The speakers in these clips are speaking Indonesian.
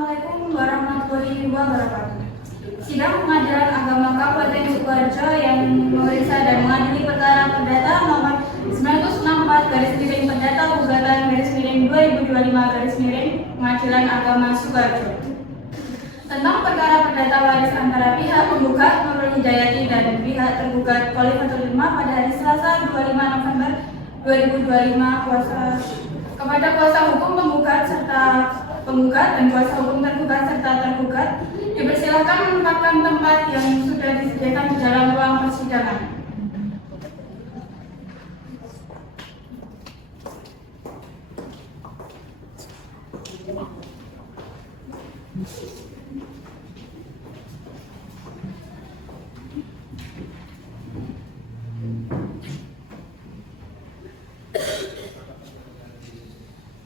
Assalamualaikum warahmatullahi wabarakatuh. Sidang Pengadilan Agama Kabupaten Sukoharjo yang memeriksa dan mengadili perkara perdata nomor 964/Perdata Gugatan/2025 Pengadilan Agama Sukoharjo tentang perkara perdata waris antara pihak penggugat Nurul Hidayati dan pihak tergugat Khalifatul Ilma pada hari Selasa 25 November 2025 kepada kuasa hukum penggugat serta penggugat dan kuasa hukum tergugat serta tergugat dipersilakan menempatkan tempat yang sudah disediakan di dalam ruang persidangan.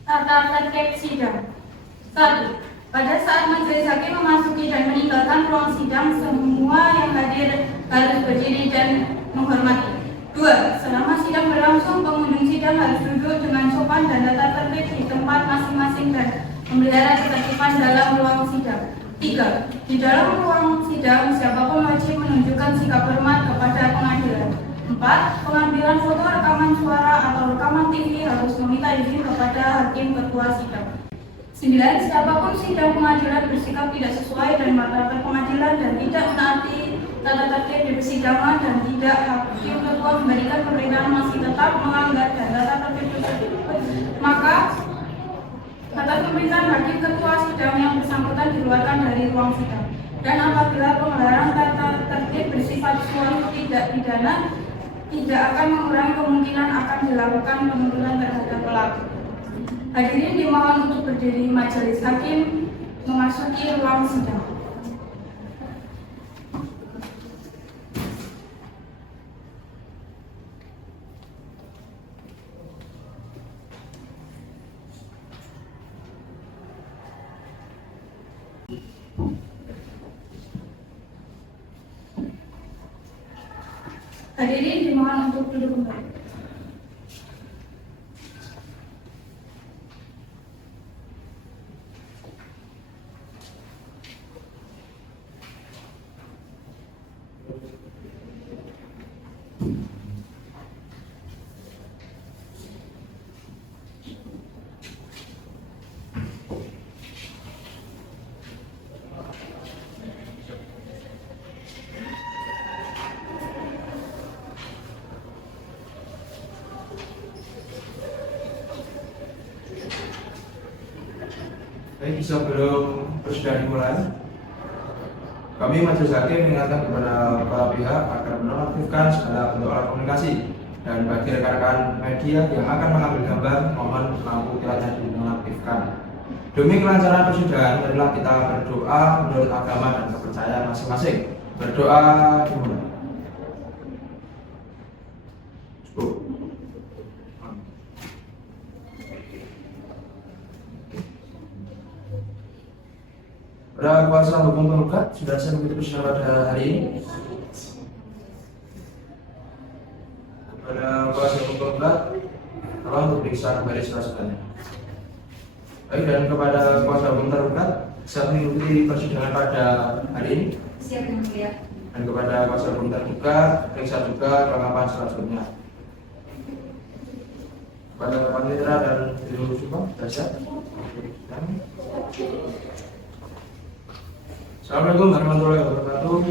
Tata tertib sidang. 1. Pada saat majelis hakim memasuki dan meninggalkan ruang sidang, semua yang hadir harus berdiri dan menghormati. 2. Selama sidang berlangsung, pengunjung sidang harus duduk dengan sopan dan tata tertib di tempat masing-masing dan memelihara ketertiban dalam ruang sidang. 3. Di dalam ruang sidang, siapapun wajib menunjukkan sikap hormat kepada pengadilan. 4. Pengambilan foto, rekaman suara, atau rekaman TV harus meminta izin kepada hakim ketua sidang. 9. Siapapun sidang pengadilan bersikap tidak sesuai dan martabat pengadilan dan tidak menaati tata tertib di persidangan dan tidak hakim ketua memberikan pemerintahan masih tetap melanggar dan tata tertib tersebut, maka atas pemerintahan hakim ketua sidang yang bersangkutan dikeluarkan dari ruang sidang. Dan apabila pelanggaran tata tertib bersifat suatu tidak pidana, tidak akan mengurangi kemungkinan akan dilakukan penuntutan terhadap pelaku. Hadirin dimohon untuk berdiri. Majelis hakim memasuki ruang sidang. Hadirin dimohon untuk duduk kembali. Baik, sebelum persidangan dimulai, kami majelis hakim mengingatkan kepada para pihak agar menonaktifkan segala bentuk alat komunikasi dan bagi rekan-rekan media yang akan mengambil gambar, mohon lampu kilatnya dinonaktifkan. Demi kelancaran persidangan, marilah kita berdoa menurut agama dan kepercayaan masing-masing. Berdoa dimulai. Para kuasa hukum penggugat sudah saya mengikuti persidangan pada hari ini. Kepada kuasa hukum penggugat, tolong untuk periksa kembali surat-suratnya. Baik, dan kepada kuasa hukum tergugat, saya mengikuti persidangan pada hari ini. Siap, Yang Mulia. Dan kepada kuasa hukum tergugat, periksa juga kelengkapan surat-suratnya. Kepada panitera dan Dirut Hukum, sudah siap? Assalamualaikum warahmatullahi wabarakatuh.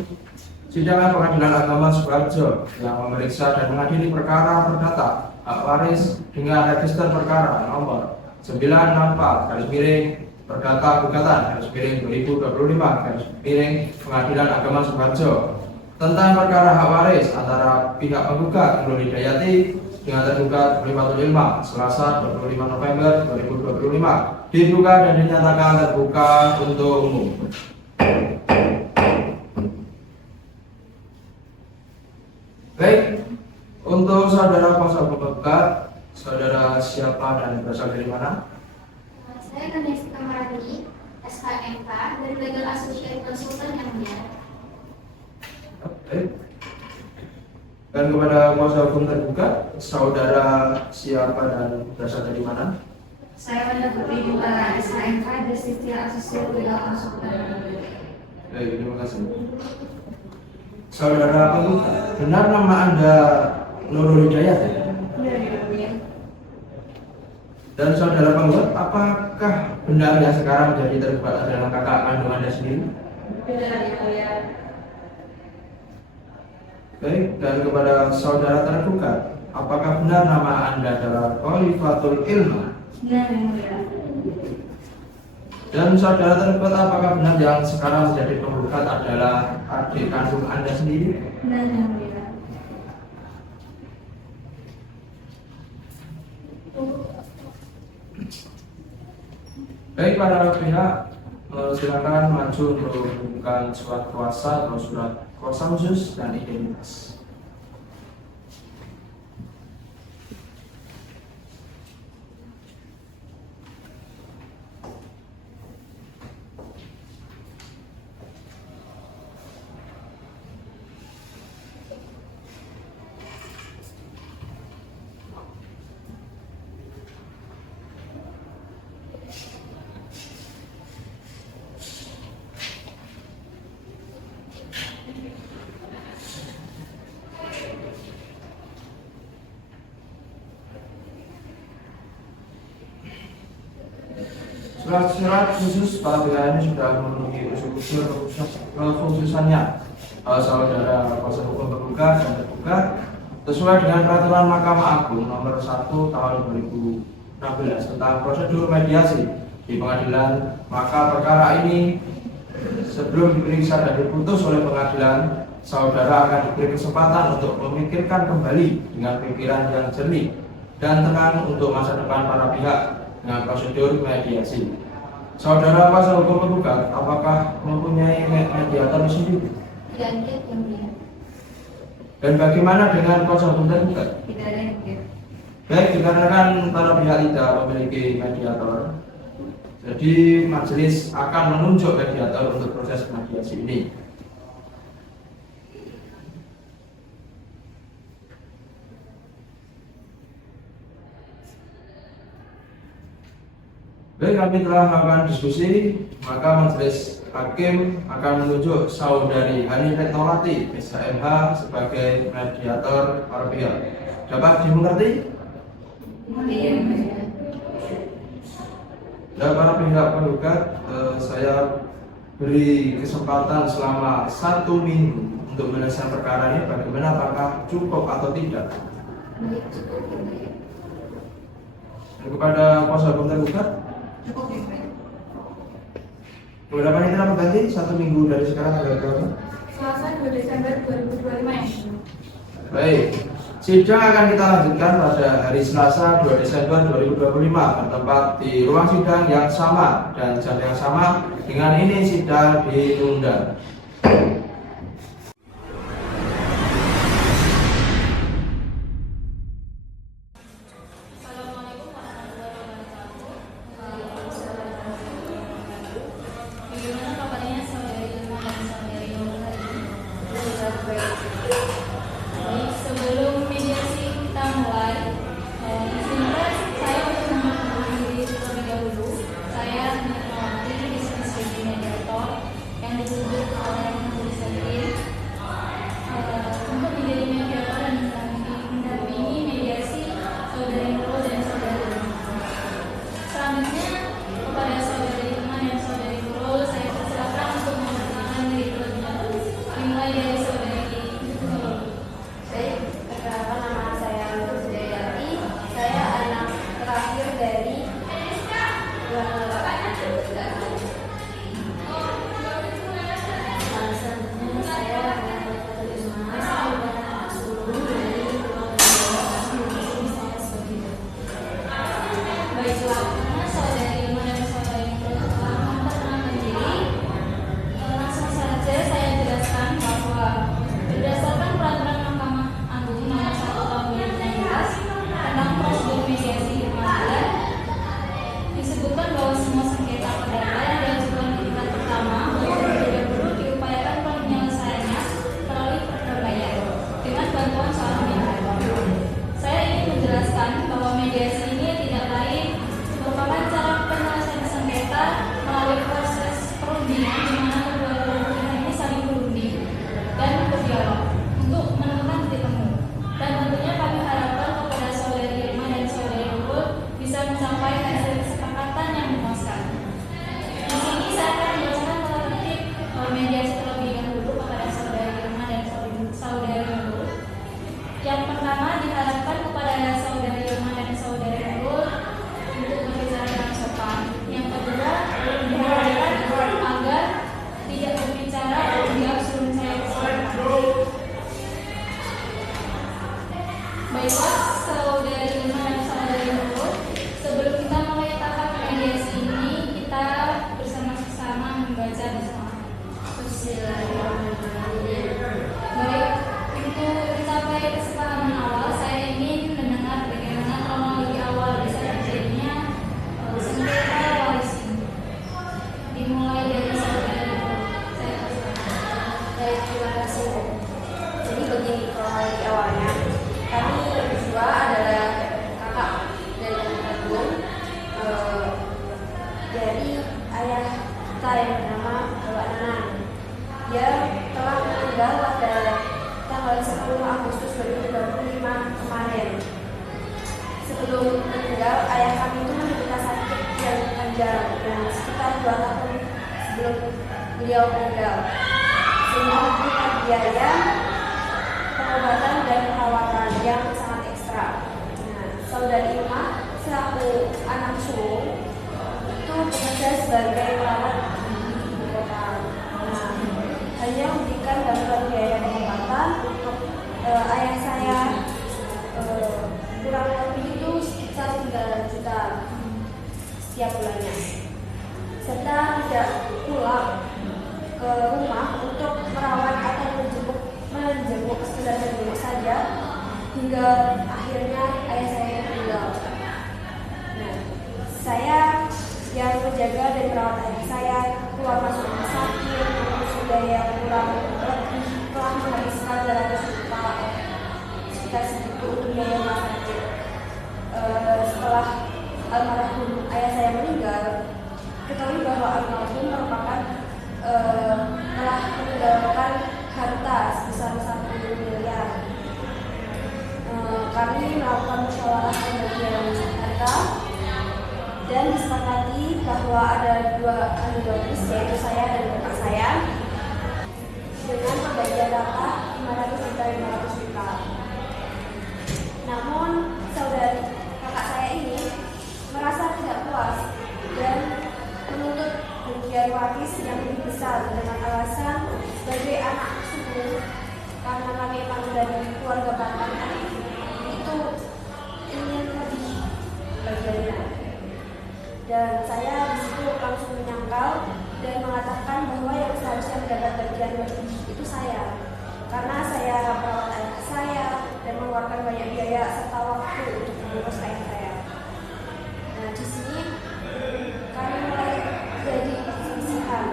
Sidang Pengadilan Agama Sukoharjo yang memeriksa dan mengadili perkara perdata hak waris dengan register perkara nomor 964 Perdata Gugatan 2025 Pengadilan Agama Sukoharjo tentang perkara hak waris antara pihak penggugat Nurul Hidayati dengan tergugat Khalifatul Ilma Selasa 25 November 2025 dibuka dan dinyatakan terbuka untuk umum. Baik, untuk saudara kuasa hukum penggugat, saudara siapa dan berasal dari mana? Saya Ganesh Kamarani, SHMK dari Legal Associate Consultant yang mulia. Baik. Dan kepada kuasa hukum tergugat, saudara siapa dan berasal dari mana? Saya mendapati kepada SHMK Justitia Asosial Legal Konsultan. Baik, terima kasih. Saudara penggugat, benar nama Anda Nurul Hidayat ya? Ya. Dan saudara penggugat, apakah benar yang sekarang menjadi terlibat adalah kakak kandung Anda sendiri? Benar ya. Baik, dan kepada saudara tergugat, apakah benar nama Anda adalah Khalifatul Ilma? Benar ya. Dan saudara tergugat, apakah benar yang sekarang menjadi penggugat adalah adik kandung Anda sendiri? Benar ya. Baik, para pihak silakan maju untuk menunjukkan surat kuasa atau surat kuasa khusus dan identitas. Surat-surat khusus para pihak ini sudah memenuhi unsur kekhususannya. Saudara kuasa hukum tergugat dan tergugat sesuai dengan peraturan Mahkamah Agung nomor 1 tahun 2016 tentang prosedur mediasi di pengadilan, maka perkara ini sebelum diperiksa dan diputus oleh pengadilan, saudara akan diberi kesempatan untuk memikirkan kembali dengan pikiran yang jernih dan tenang untuk masa depan para pihak dengan prosedur mediasi. Saudara kuasa hukum tergugat, apakah mempunyai mediator sendiri? Tidak ada yang mulia. Dan bagaimana dengan kuasa hukum tergugat? Tidak ada yang mulia. Baik, dikarenakan para pihak tidak memiliki mediator, jadi majelis akan menunjuk mediator untuk proses mediasi ini. Baik, kami telah melakukan diskusi, maka majelis hakim akan menunjuk saudari Hani Retnowati SHMH sebagai mediator para pihak. Dapat dimengerti? Iya. Dan para pihak penggugat, saya beri kesempatan selama 1 minggu untuk menyelesaikan perkara ini. Bagaimana, apakah cukup atau tidak? Dan kepada kuasa hukum tergugat, Cukup ya. berapa ini telah berganti 1 minggu dari sekarang tanggal berapa? Selasa 2 Desember 2025 ya. Baik, sidang akan kita lanjutkan pada hari Selasa 2 Desember 2025 bertempat di ruang sidang yang sama dan jam yang sama. Dengan ini sidang ditunda. Bagaimana kabarnya saudari Ilma dan saudari Nurul hari ini? Baik, sebelum mediasi kita mulai, izinkan saya untuk memperkenalkan diri terlebih dahulu. Saya Nurul di sini sebagai mediator yang ditunjuk oleh berdua, saudari Luna dan saudari Nurul, sebelum kita mulai tahap mediasi ini, kita bersama-sama membaca bersama. Bismillahirrahmanirrahim. Baik, untuk mencapai kesepahaman awal, saya ingin mendengar bagaimana kronologi awal bisa terjadinya sengketa waris ini. Dimulai dari saudari Nurul. Saya persilakan. Baik, terima kasih. Jadi begini kronologi awalnya. Kami berdua adalah kakak dan adik kandung dari ayah kita yang bernama Bapak Nanang. Dia telah meninggal pada tanggal 10 Agustus 2025 kemarin. Sebelum meninggal, ayah kami itu menderita sakit yang panjang yang sekitar 2 tahun sebelum beliau meninggal, sehingga membutuhkan biaya pengobatan dan perawatan yang sangat ekstra. Nah, saudari Uma selaku anak sulung itu bekerja sebagai perawat di ibu kota. Nah, hanya memberikan bantuan biaya pengobatan untuk ayah saya kurang lebih itu sekitar 3 juta setiap bulannya, serta tidak pulang ke rumah untuk merawat atau menjenguk sekedar menjenguk saja hingga akhirnya ayah saya meninggal. Nah, saya yang menjaga dan merawat ayah saya keluar masuk rumah sakit sudah yang kurang lebih telah menghabiskan 200 juta sekitar segitu untuk biaya rumah sakit. Setelah almarhum ayah saya meninggal, ketahui bahwa almarhum merupakan telah meninggalkan harta sebesar 1 miliar. Kami melakukan musyawarah pembagian harta dan disepakati bahwa ada 2 ahli waris, yaitu saya dan bapak saya, dengan pembagian rata 500 juta 500 juta. Namun saudari kakak saya ini merasa tidak puas dan menuntut bagian waris yang lebih besar dengan alasan sebagai anak sulung, karena kami memang dari keluarga Batak itu ingin lebih bagiannya. Dan saya disitu langsung menyangkal dan mengatakan bahwa yang seharusnya mendapat bagian lebih itu saya, karena saya merawat ayah saya dan mengeluarkan banyak biaya serta waktu untuk mengurus ayah saya. Nah, di sini kami mulai jadi perselisihan.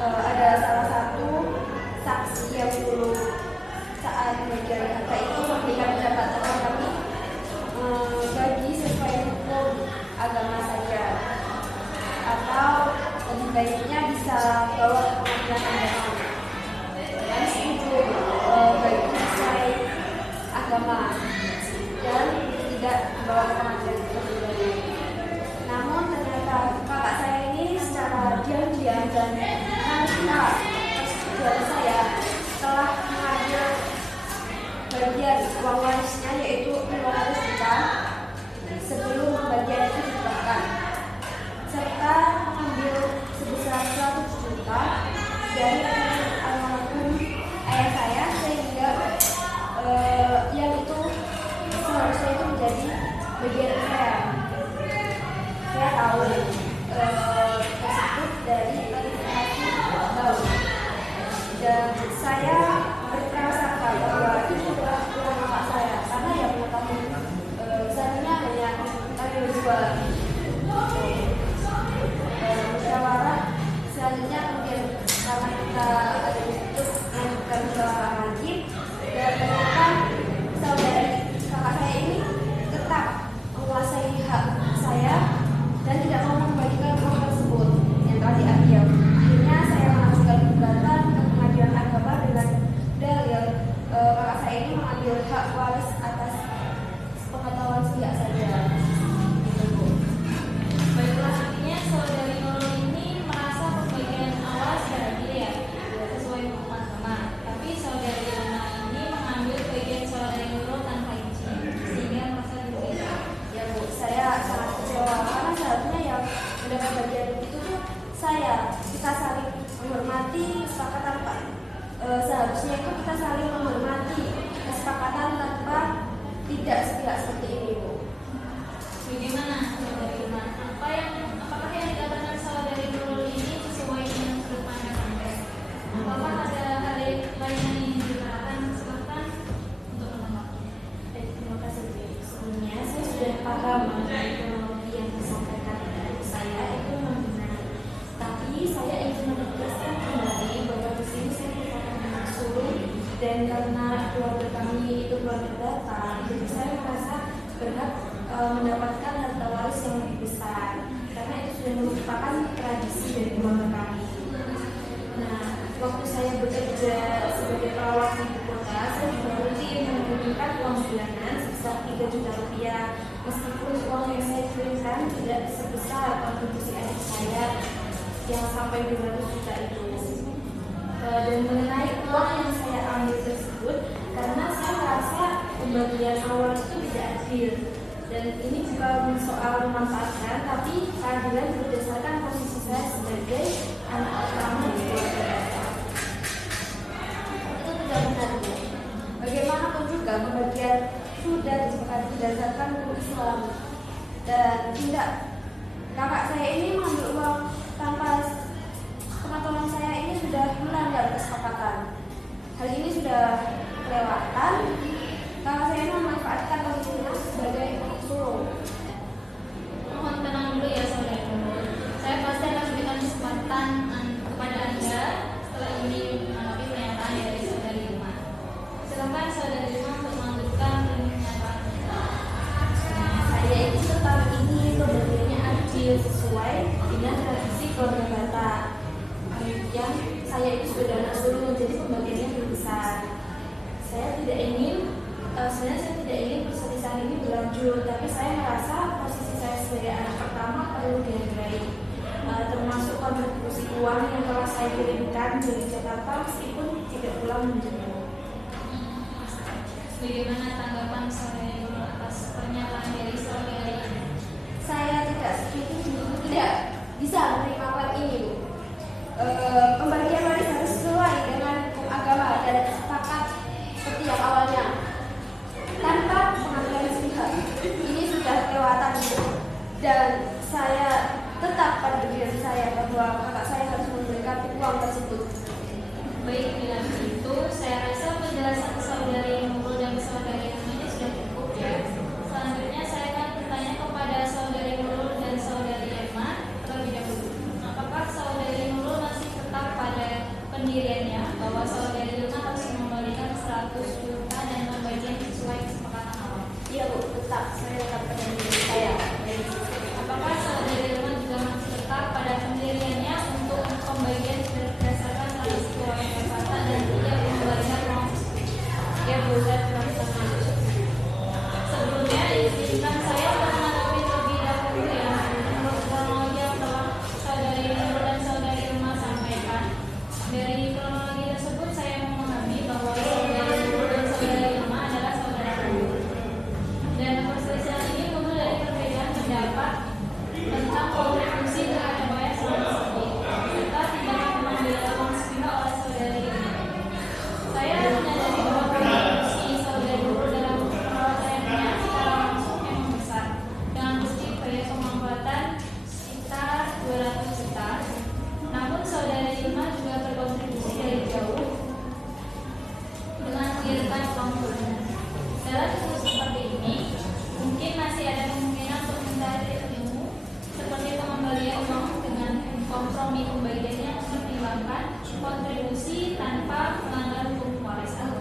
Ada salah satu saksi yang dulu saat bagian harta itu memberikan pendapat bahwa kami bagi sesuai hukum agama saja, atau lebih baiknya bisa bawa ke pengadilan agama. Kami setuju bagi sesuai agama dan tidak dibawa ke pengadilan. Namun ternyata kakak saya ini secara diam-diam dan tanpa persetujuan saya telah mengambil bagian uang warisnya, yaitu 500 juta sebelum pembagian itu ditetapkan, serta mengambil sebesar 100 juta dari almarhum ayah saya, sehingga yang itu seharusnya itu menjadi bagian saya. Saya tahu tersebut dari informasi bank, dan saya berprasangka bahwa itu adalah uang bapak saya, karena yang mengetahui sebenarnya hanya kami berdua. Musyawarah selanjutnya kemudian karena kita ada di situ melanjutkan musyawarah lagi, dan ternyata saudari kakak saya ini tetap menguasai hak saya dan tidak mau membagikan uang tersebut yang telah diambil. Akhirnya saya mengajukan gugatan ke pengadilan agama dengan dalil kakak saya ini mengambil hak waris atas pengetahuan sepihak saja. Baiklah, artinya saudari Nurul ini merasa pembagian awal secara adil ya, sesuai hukum agama. Tapi saudari Luna ini mengambil bagian saudari Nurul tanpa izin, sehingga merasa dirugikan. Ya Bu, saya sangat kecewa karena seharusnya yang mendapat bagian itu tuh saya. Kita saling menghormati kesepakatan Pak. Seharusnya itu kita saling menghormati kesepakatan paham mengenai kronologi yang disampaikan ibu saya itu memang benar. Tapi saya ingin menegaskan kembali bahwa di sini saya merupakan anak sulung, dan karena keluarga kami itu keluarga datang, jadi saya merasa berhak mendapatkan harta waris yang lebih besar, karena itu sudah merupakan tradisi dari keluarga kami. Nah, waktu saya bekerja sebagai perawat di ibu kota, saya juga rutin mengirimkan uang bulanan sebesar 3 juta rupiah. Meskipun uang yang saya kirimkan tidak sebesar kontribusi adik saya yang sampai 200 juta itu. Dan mengenai uang yang saya ambil tersebut, karena saya merasa pembagian awal itu tidak adil. Dan ini bukan soal memanfaatkan, tapi keadilan berdasarkan posisi saya sebagai anak pertama di keluarga. Itu tidak benar, Bu. Bagaimanapun juga pembagian sudah disepakati berdasarkan hukum Islam. Dan tidak, kakak saya ini mengambil uang tanpa pengetahuan saya ini sudah melanggar kesepakatan. Hal ini sudah kelewatan. Kakak saya memanfaatkan posisinya sebagai sulung. Mohon tenang dulu ya saudara. Saya pasti akan berikan kesempatan kepada Anda setelah ini menanggapi pernyataan dari saudari Irma. Silakan saudari Irma untuk melanjutkan pernyataan Anda. Saya itu setahun ini pembagiannya adil sesuai dengan tradisi keluarga Batak. Yang saya itu sudah anak sulung, jadi pembagiannya lebih besar. Sebenarnya saya tidak ingin perselisihan ini berlanjut, tapi saya merasa posisi saya sebagai anak pertama perlu dihargai, termasuk kontribusi uang yang telah saya kirimkan dari Jakarta meskipun tidak pulang menjemput. Bagaimana tanggapan saudari atas pernyataan dari saudari? Saya tidak bisa menerima klaim ini, Bu. Pembagian waris harus sesuai dengan hukum agama dan sepakat seperti yang awalnya, tanpa pengambilan sepihak. Ini sudah kelewatan, Bu. Dan saya tetap pada diri saya bahwa kakak saya harus memberikan uang tersebut. Baik, bila begitu, saya rasa penjelasan saudari Nurul dan saudari Irma ini sudah cukup ya. Selanjutnya saya akan bertanya kepada saudari Nurul dan saudari Irma terlebih dahulu. Apakah saudari Nurul masih tetap pada pendiriannya bahwa saudari Irma harus mengembalikan 100 juta dan membagian sesuai kesepakatan awal? Iya, Bu, tetap saya tetap pada diri saya. Apakah saudari Irma juga masih tetap pada pendiriannya untuk pembagian berdasarkan tradisi keluarga Batak dan tidak mengembalikan uang? Ya, Bu, saya tetap sama. Sebelumnya izinkan saya menanggapi terlebih dahulu ya menurut kronologi yang telah saudari Nurul dan saudari Irma sampaikan. Dari kronologi tersebut saya memahami bahwa saudari Nurul dan saudari Irma adalah saudara kandung. Dan perselisihan ini muncul dari perbedaan pendapat tentang kontribusi terhadap bayar saudari serta tindakan pengambilan uang sepihak oleh saudari Irma. Saya menyadari bahwa kontribusi saudari Nurul dalam perawatan secara langsung memang besar dengan bukti biaya pemanfaatan sekitar 200 juta. Namun saudari Irma juga berkontribusi dari jauh dengan mengirimkan uang bulanan. Dalam kasus seperti ini, mungkin masih ada kemungkinan untuk mencari ilmu seperti pengembalian uang dengan kompromi pembagiannya mempertimbangkan kontribusi tanpa melanggar hukum warisan.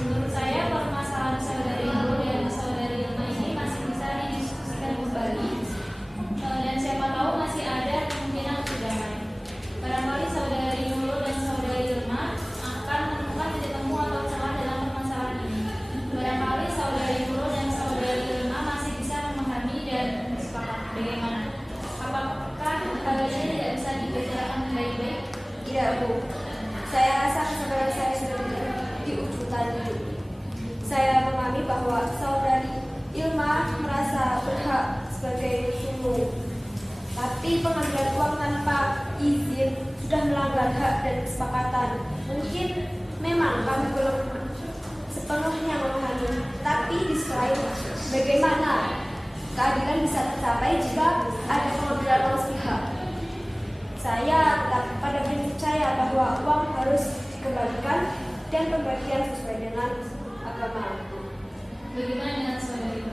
Menurut saya, permasalahan saudari Nurul dan saudari Irma ini masih bisa didiskusikan kembali, dan siapa tahu masih ada kemungkinan untuk damai. Barangkali saudari Nurul dan saudari Irma akan menemukan titik temu atau celah dalam permasalahan ini. Barangkali saudari Nurul dan saudari Irma masih bisa memahami dan sepakat. Bagaimana? Apakah hal ini tidak bisa dibicarakan baik-baik? Tidak, Bu. Saya rasa kesabaran saya sudah di ujung tanduk. Saya memahami bahwa saudari Irma merasa berhak sebagai sulung, tapi pengambilan uang tanpa izin sudah melanggar hak dan kesepakatan. Mungkin memang kami belum sepenuhnya memahami, tapi di sisi lain, bagaimana keadilan bisa tercapai jika ada pengambilan uang sepihak? Saya tetap pada prinsip saya bahwa uang harus dikembalikan dan pembagian sesuai dengan agama. Bagaimana dengan saudari?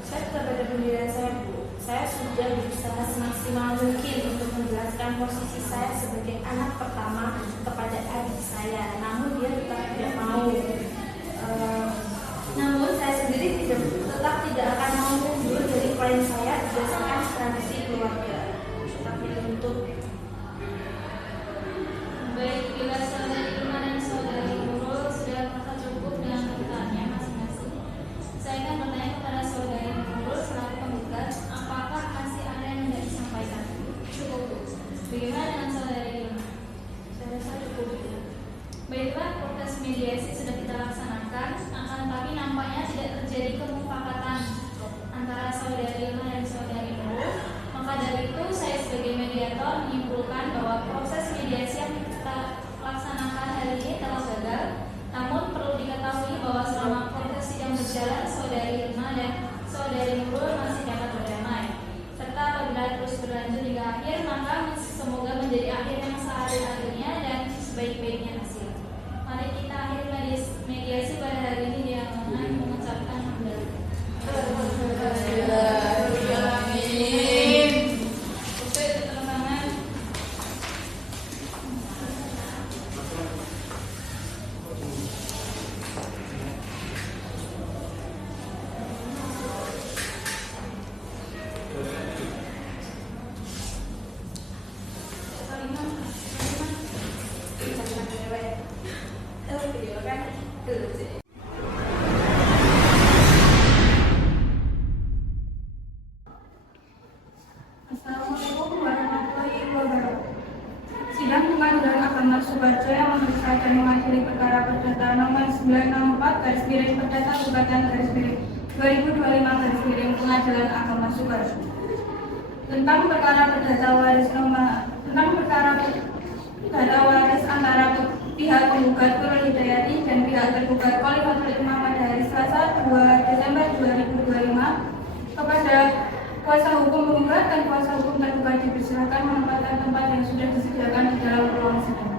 Saya tetap pada giliran saya, Bu. Saya sudah berusaha semaksimal mungkin untuk menjelaskan posisi saya sebagai anak pertama kepada adik saya, namun dia tetap tidak mau. Namun saya sendiri tetap tidak akan mau mundur dari klien saya berdasarkan strategi keluarga. Tapi untuk Baik, bila saudari Irma dan saudari Nurul sudah merasa cukup dengan pertanyaannya masing-masing, saya akan bertanya kepada saudari Nurul selaku penggugat, apakah masih ada yang tidak disampaikan? Cukup, Bu. Bagaimana dengan saudari Irma? saya rasa cukup. Baiklah, proses mediasi sudah kita laksanakan, akan tetapi nampaknya tidak terjadi kemufakatan antara saudari Irma dan saudari Nurul. Maka dari itu, saya sebagai mediator menyimpulkan bahwa proses mediasi yang kita laksanakan hari ini telah gagal. Namun perlu diketahui bahwa selama proses sidang berjalan, saudari Irma dan saudari Nurul masih dapat berdamai. Serta apabila terus berlanjut hingga akhir, maka semoga menjadi akhir yang seadil-adilnya dan sebaik-baiknya hasil. Mari kita akhiri mediasi pada hari ini dengan mengucapkan hamdalah. Oke, tepuk tangan. Assalamualaikum warahmatullahi wabarakatuh. Sidang Pengadilan Agama Sukoharjo yang memeriksa dan mengadili perkara perdata nomor 964/Perdata Gugatan/2025/ Pengadilan Agama Sukoharjo tentang perkara perdata waris antara pihak penggugat Nurul Hidayati dan pihak tergugat Khalifatul Imam pada hari Selasa 2 Desember 2025 kepada kuasa hukum penggugat dan kuasa hukum tergugat dipersilakan menempatkan tempat yang sudah disediakan di dalam ruang sidang.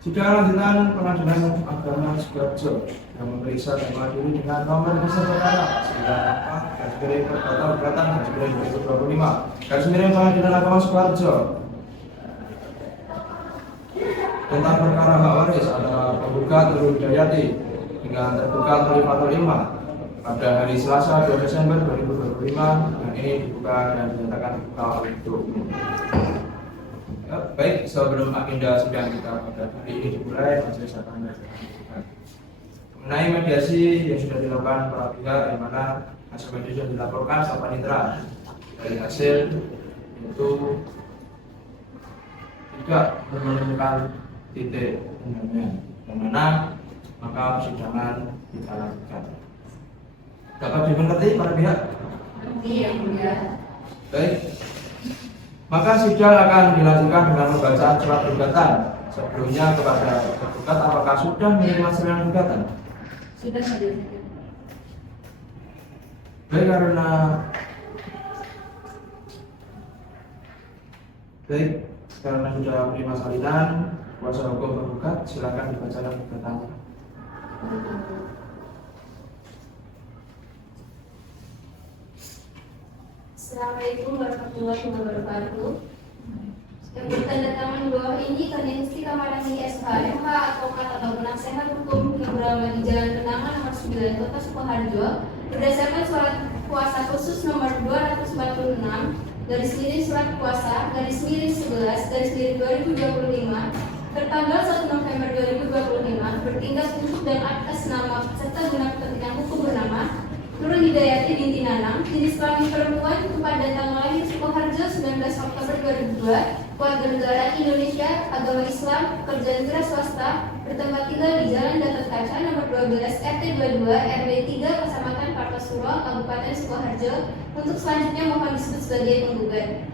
Sidang lanjutan Pengadilan Agama Sukoharjo yang memeriksa dan mengadili dengan nomor besar perkara 94/Gugatan/2025 Pengadilan Agama Sukoharjo tentang perkara hak waris antara penggugat Nurul Hidayati dengan tergugat Khalifatul Imam pada hari Selasa 2 Desember 2025 yang ini dibuka dan dinyatakan dibuka oleh Ketua Umum. Ya, baik, sebelum agenda sidang kita pada hari ini dimulai, majelis akan menyampaikan mengenai mediasi yang sudah dilakukan para pihak, di mana hasil mediasi yang dilaporkan sama panitera dari hasil itu tidak menemukan titik tengahnya, yang mana maka persidangan kita lakukan. Dapat dimengerti para pihak? Iya, Bunda. Baik. Maka sidang akan dilanjutkan dengan pembacaan surat gugatan. Sebelumnya kepada tergugat, apakah sudah menerima surat gugatan? Sudah hadir. Baik, karena sudah menerima salinan, kuasa hukum tergugat silakan dibacakan gugatannya. Assalamualaikum warahmatullahi wabarakatuh. Yang bertanda tangan di bawah ini Kandisti Kamarani SHMH atau atau penasehat hukum yang beralamat di Jalan Kenangan nomor 9 Kota Sukoharjo berdasarkan surat kuasa khusus nomor 246 surat kuasa /11/2025 tertanggal 1 November 2025 bertingkat untuk dan atas nama serta guna kepentingan hukum bernama Nurul Hidayati binti Nanang, jenis kelamin perempuan, tempat dan tanggal lahir Sukoharjo 19 Oktober 2002, warga negara Indonesia, agama Islam, pekerjaan negara swasta, bertempat tinggal di Jalan Gatot Kaca nomor 12 RT 22 RW 3 Kecamatan Kartosuro, Kabupaten Sukoharjo, untuk selanjutnya mohon disebut sebagai penggugat.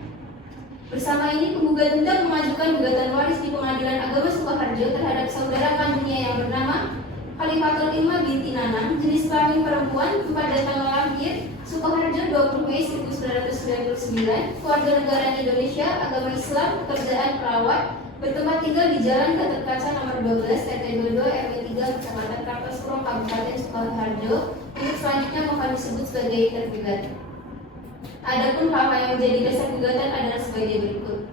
Bersama ini penggugat hendak mengajukan gugatan waris di Pengadilan Agama Sukoharjo terhadap saudara kandungnya yang bernama Khalifatul Imam binti Nanang, jenis kelamin perempuan, tempat dan tanggal lahir Sukoharjo 20 Mei 1999, keluarga negara Indonesia, agama Islam, pekerjaan perawat, bertempat tinggal di Jalan Gatot Kaca nomor 12 TT 22 RW 3 Kecamatan Kartosuwung Kabupaten Sukoharjo untuk selanjutnya mau kami sebut sebagai tergugat. Adapun hal-hal yang menjadi dasar gugatan adalah sebagai berikut.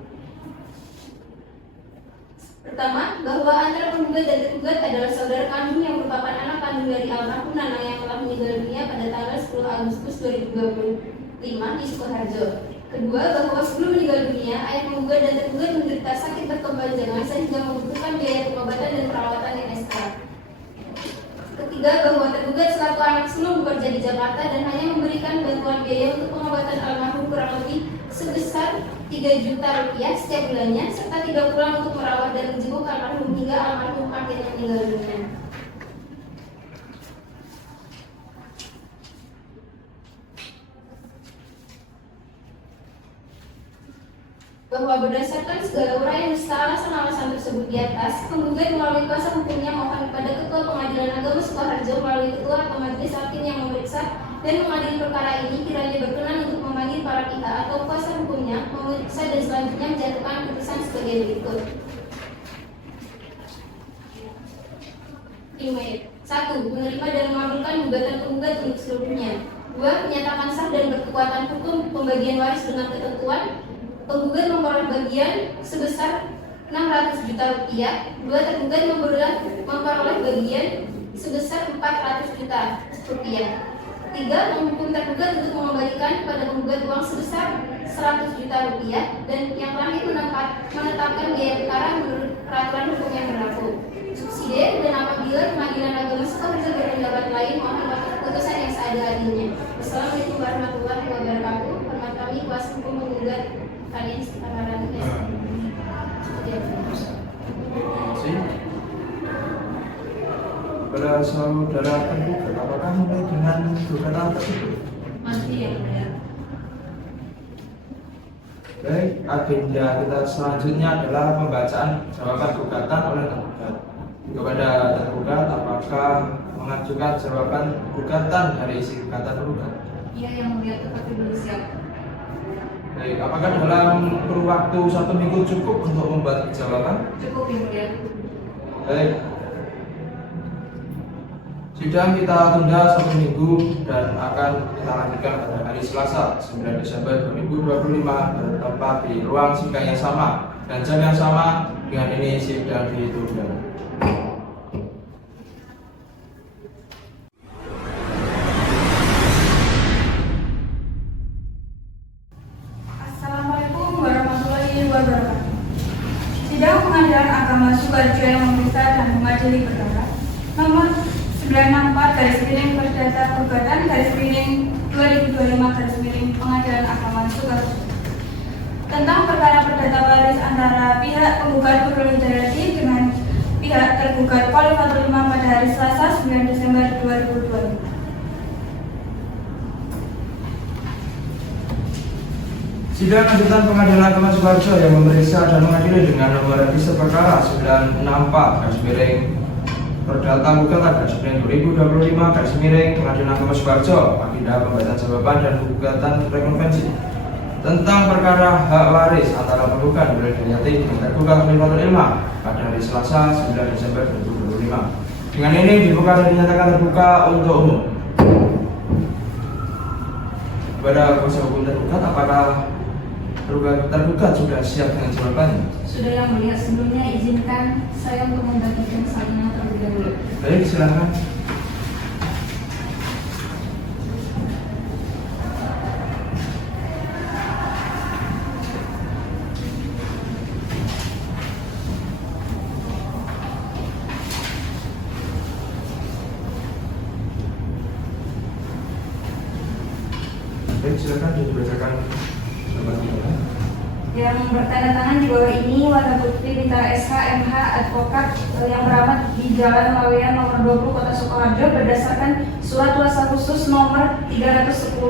Pertama, bahwa antara penggugat dan tergugat adalah saudara kandung yang merupakan anak kandung dari almarhum Nana yang telah meninggal dunia pada tanggal 10 Agustus 2025 di Sukoharjo. Kedua, bahwa sebelum meninggal dunia, ayah penggugat dan tergugat menderita sakit berkepanjangan sehingga membutuhkan biaya pengobatan dan perawatan yang ekstra. Ketiga, bahwa tergugat selaku anak sulung bekerja di Jakarta dan hanya memberikan bantuan biaya untuk pengobatan almarhum kurang lebih sebesar 3 juta rupiah setiap bulannya, serta tidak pulang untuk merawat dan menjenguk almarhum hingga almarhum akhirnya meninggal dunia. Bahwa berdasarkan segala uraian serta alasan-alasan tersebut di atas, penggugat melalui kuasa hukumnya mohon kepada Ketua Pengadilan Agama Sukoharjo melalui Ketua atau Majelis Hakim yang memeriksa dan mengadili perkara ini kiranya berkenan untuk memanggil para pihak atau kuasa hukumnya memeriksa dan selanjutnya menjatuhkan putusan sebagai berikut. 1. Menerima dan mengabulkan gugatan penggugat untuk seluruhnya. 2. Menyatakan sah dan berkekuatan hukum pembagian waris dengan ketentuan penggugat memperoleh bagian sebesar 600 juta rupiah. 2. Tergugat memperoleh bagian sebesar 400 juta rupiah. 3. Menghukum tergugat untuk mengembalikan kepada penggugat uang sebesar 100 juta rupiah. Dan yang terakhir menetapkan biaya perkara menurut peraturan hukum yang berlaku. Subsidi dan apabila Pengadilan Agama Sukoharjo berpendapat lain mohon keputusan yang seadil-adilnya. Wassalamualaikum warahmatullahi wabarakatuh. Hormat kami kuasa hukum penggugat kalian sekarang ini. Pada saudara tergugat, apakah mulai dengan gugatan tersebut? Masih ya, ya. Baik, agenda kita selanjutnya adalah pembacaan jawaban gugatan oleh tergugat. Kepada tergugat, apakah mengajukan jawaban gugatan dari isi gugatan tergugat? Iya, yang mulia tetap dulu siap. Baik, apakah dalam kurun waktu 1 minggu cukup untuk membuat jawaban? Cukup yang mulia. Baik. Sidang kita tunda 1 minggu dan akan kita lanjutkan pada hari Selasa 9 Desember 2025 bertempat di ruang sidang yang sama dan jam yang sama. Dengan ini sidang ditunda. Assalamualaikum warahmatullahi wabarakatuh. Sidang Pengadilan Agama Sukoharjo yang memeriksa dan mengadili perkara nomor 964/Perdata Gugatan/2025/ Pengadilan Agama Sukoharjo tentang perkara perdata waris antara pihak penggugat Nurul Hidayati dengan pihak tergugat Khalifatul Imam pada hari Selasa 9 Desember 2025. Sidang lanjutan Pengadilan Agama Sukoharjo yang memeriksa dan mengadili dengan nomor register perkara 964/Perdata Gugatan/2025/ Pengadilan Agama Sukoharjo agenda pembacaan jawaban dan gugatan rekonvensi tentang perkara hak waris antara penggugat Nurul Hidayati dengan tergugat Khalifatul Imam pada hari Selasa 9 Desember 2025. Dengan ini dibuka dan dinyatakan terbuka untuk umum. Kepada kuasa hukum tergugat, apakah tergugat sudah siap dengan jawabannya? Sudah yang mulia, sebelumnya izinkan saya untuk membagikan salinan terlebih dahulu. Baik, silakan. Baik, silakan dibacakan jawabannya. Yang bertanda tangan di bawah ini warna bukti Bintang SH MH advokat yang beramat di Jalan Laweyan nomor 20 Kota Sukoharjo berdasarkan surat kuasa khusus nomor 310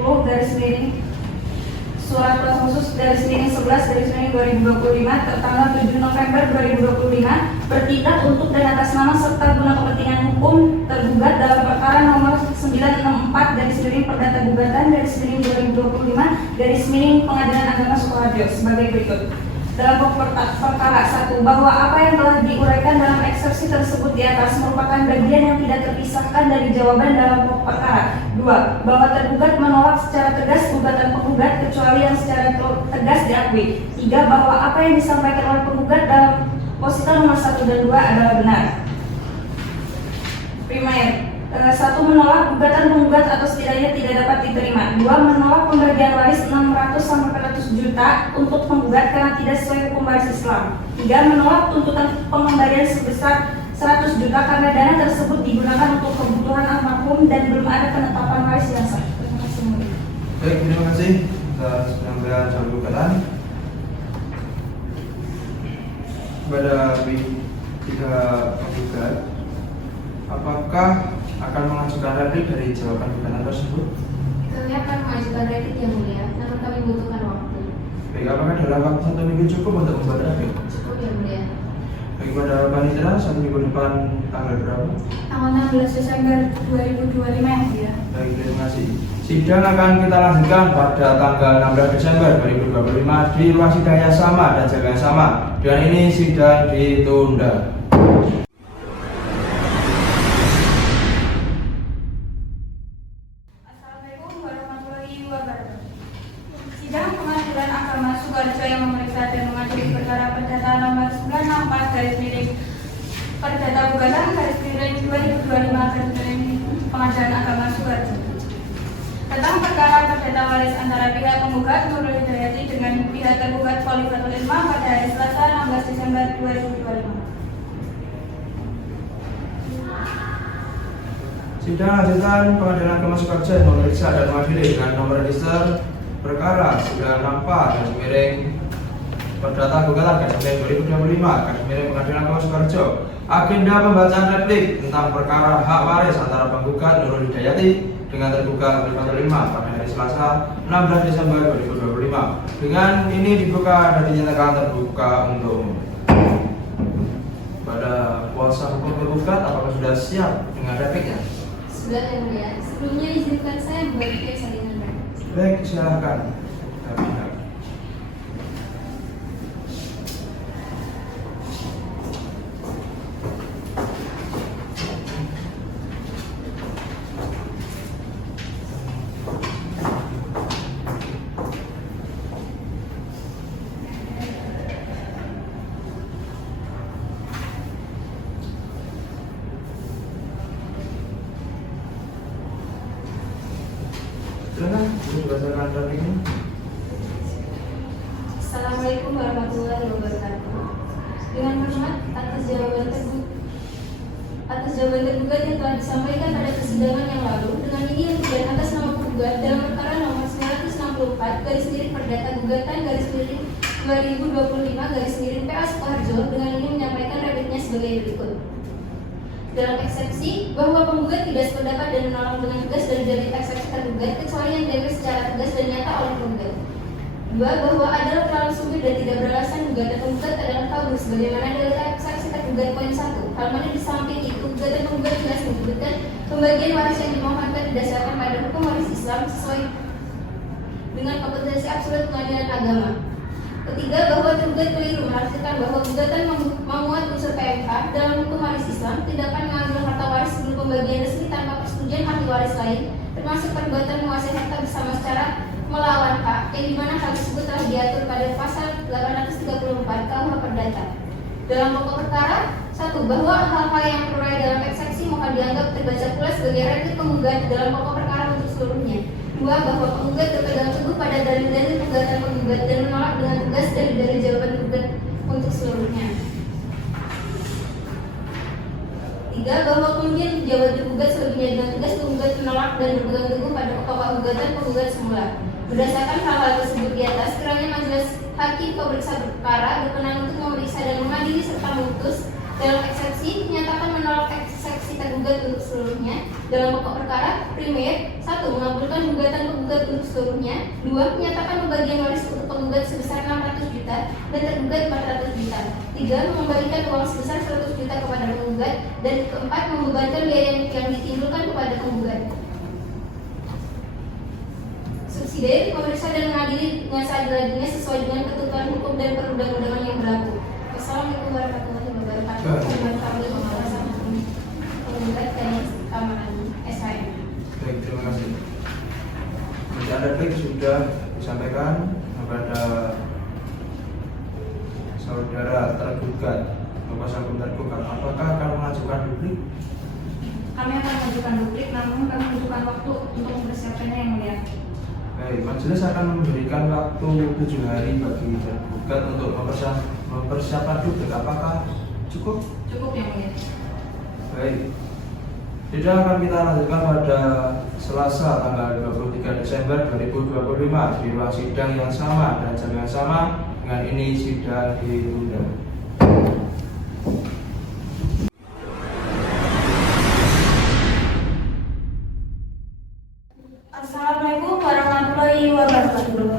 surat kuasa khusus -11/2025 tertanggal 7 November 2025 bertindak untuk dan atas nama serta guna kepentingan hukum tergugat dalam perkara nomor 964/Perdata Gugatan/2025/ Pengadilan Agama Sukoharjo sebagai berikut. Dalam pokok perkara 1, bahwa apa yang telah diuraikan dalam eksepsi tersebut di atas merupakan bagian yang tidak terpisahkan dari jawaban dalam pokok perkara. 2, bahwa tergugat menolak secara tegas gugatan penggugat kecuali yang secara tegas diakui. 3, bahwa apa yang disampaikan oleh penggugat dalam posita nomor 1 dan 2 adalah benar. Primer, 1. Menolak gugatan penggugat atau setidaknya tidak dapat diterima. 2. Menolak pembagian waris 600-400 juta untuk penggugat karena tidak sesuai hukum waris Islam. 3. Menolak tuntutan pengembalian sebesar 100 juta karena dana tersebut digunakan untuk kebutuhan almarhum dan belum ada penetapan waris yang sah. Terima kasih. Baik, terima kasih atas penyampaian soal gugatan. Kepada pihak penggugat, apakah akan mengajukan replik dari jawaban gugatan tersebut? Kami akan mengajukan replik yang mulia, namun kami butuhkan waktu. Baik, apakah dalam waktu 1 minggu cukup untuk membuat replik? Cukup yang mulia. Baik, pada panitera 1 minggu depan tanggal berapa? Tanggal 16 Desember 2025 yang mulia. Baik, terima kasih. Sidang akan kita lanjutkan pada tanggal 16 Desember 2025 di ruang sidang yang sama dan jaga yang sama. Dan ini sidang ditunda. Assalamualaikum warahmatullahi wabarakatuh. Sidang Pengadilan Agama Sukoharjo yang memeriksa dan mengadili perkara perdata nomor 964 Perdata Gugatan /2025 Pengadilan Agama Sukoharjo tentang perkara perdata waris antara pihak penggugat Nurul Hidayati dengan pihak tergugat Khalifatul Ilma pada hari Selasa 16 Desember 2025. Sidang lanjutan Pengadilan Agama Sukoharjo yang memeriksa dan mengadili dengan nomor register perkara 964 Perdata Gugatan /2025 Pengadilan Agama Sukoharjo. Agenda pembacaan replik tentang perkara hak waris antara penggugat Nurul Hidayati dengan tergugat Khalifatul Ilma pada hari Selasa 16 Desember 2025. Dengan ini dibuka dan dinyatakan terbuka untuk umum. Pada kuasa hukum tergugat, apakah sudah siap dengan repliknya? Sudah yang mulia. Sebelumnya izinkan saya membagikan salinan replik. Baik, silakan. Silakan, dibacakan repliknya. Assalamualaikum warahmatullahi wabarakatuh. Dengan hormat atas jawaban tergugat yang telah disampaikan pada persidangan yang lalu, dengan ini yang kemudian atas nama penggugat dalam perkara nomor 964 Perdata Gugatan /2025 PA Sukoharjo, dengan ini menyampaikan repliknya sebagai berikut. Dalam eksepsi bahwa penggugat tidak sependapat dan menolak dengan tegas dari eksepsi tergugat kecuali yang diambil secara tegas dan nyata oleh penggugat. 2. Bahwa adalah terlalu sumir dan tidak beralasan gugatan penggugat adalah kabur sebagaimana dalam eksepsi tergugat poin 1. Hal mana di samping itu gugatan penggugat jelas menyebutkan pembagian waris yang dimohonkan didasarkan pada hukum waris Islam sesuai dengan kompetensi absolut pengadilan agama. 3. Bahwa tergugat keliru menafsirkan bahwa gugatan memuat unsur PMK dalam hukum waris Islam, tindakan mengambil harta waris sebelum pembagian resmi tanpa persetujuan ahli waris lain, termasuk perbuatan menguasai harta bersama secara melawan hak, yang dimana hal tersebut telah diatur pada pasal 834 KUH Perdata. Dalam pokok perkara 1. Bahwa hal-hal yang terurai dalam eksepsi mohon dianggap terbaca pula sebagai replik penggugat dalam pokok perkara untuk seluruhnya. 2. Bahwa penggugat berpegang teguh pada dalil-dalil gugatan penggugat dan menolak dengan tegas dari jawaban penggugat untuk seluruhnya. 3. Bahwa kemudian jawaban tergugat selebihnya dengan tegas penggugat menolak dan berpegang teguh pada pokok gugatan penggugat semula. Berdasarkan hal-hal tersebut di atas, kiranya majelis hakim pemeriksa perkara berkenan untuk memeriksa dan mengadili serta memutus dalam eksepsi menyatakan menolak eksepsi tergugat untuk seluruhnya. Dalam pokok perkara primer 1. Mengabulkan gugatan penggugat untuk seluruhnya. 2. Menyatakan pembagian waris untuk penggugat sebesar 600 juta dan tergugat 400 juta. 3. Mengembalikan uang sebesar 100 juta kepada penggugat. Dan keempat, membebankan biaya yang ditimbulkan kepada penggugat. Presiden memeriksa dan mengadili dengan seadil-adilnya sesuai dengan ketentuan hukum dan perundang-undangan yang berlaku. Wassalamualaikum warahmatullahi wabarakatuh. Penggugat dari keamanan SHM. Baik, terima kasih. Pertanyaan replik sudah disampaikan kepada saudara tergugat kuasa hukum tergugat. Apakah akan mengajukan duplik? Kami akan mengajukan duplik, namun kami membutuhkan waktu untuk mempersiapkannya yang mulia. Baik, majelis akan memberikan waktu 7 hari bagi tergugat untuk mempersiapkan duplik. Apakah cukup? Cukup yang mulia. Baik. Sidang akan kita lanjutkan pada Selasa tanggal 23 Desember 2025 di ruang sidang yang sama dan jam yang sama. Dengan ini sidang ditunda. Assalamualaikum warahmatullahi wabarakatuh.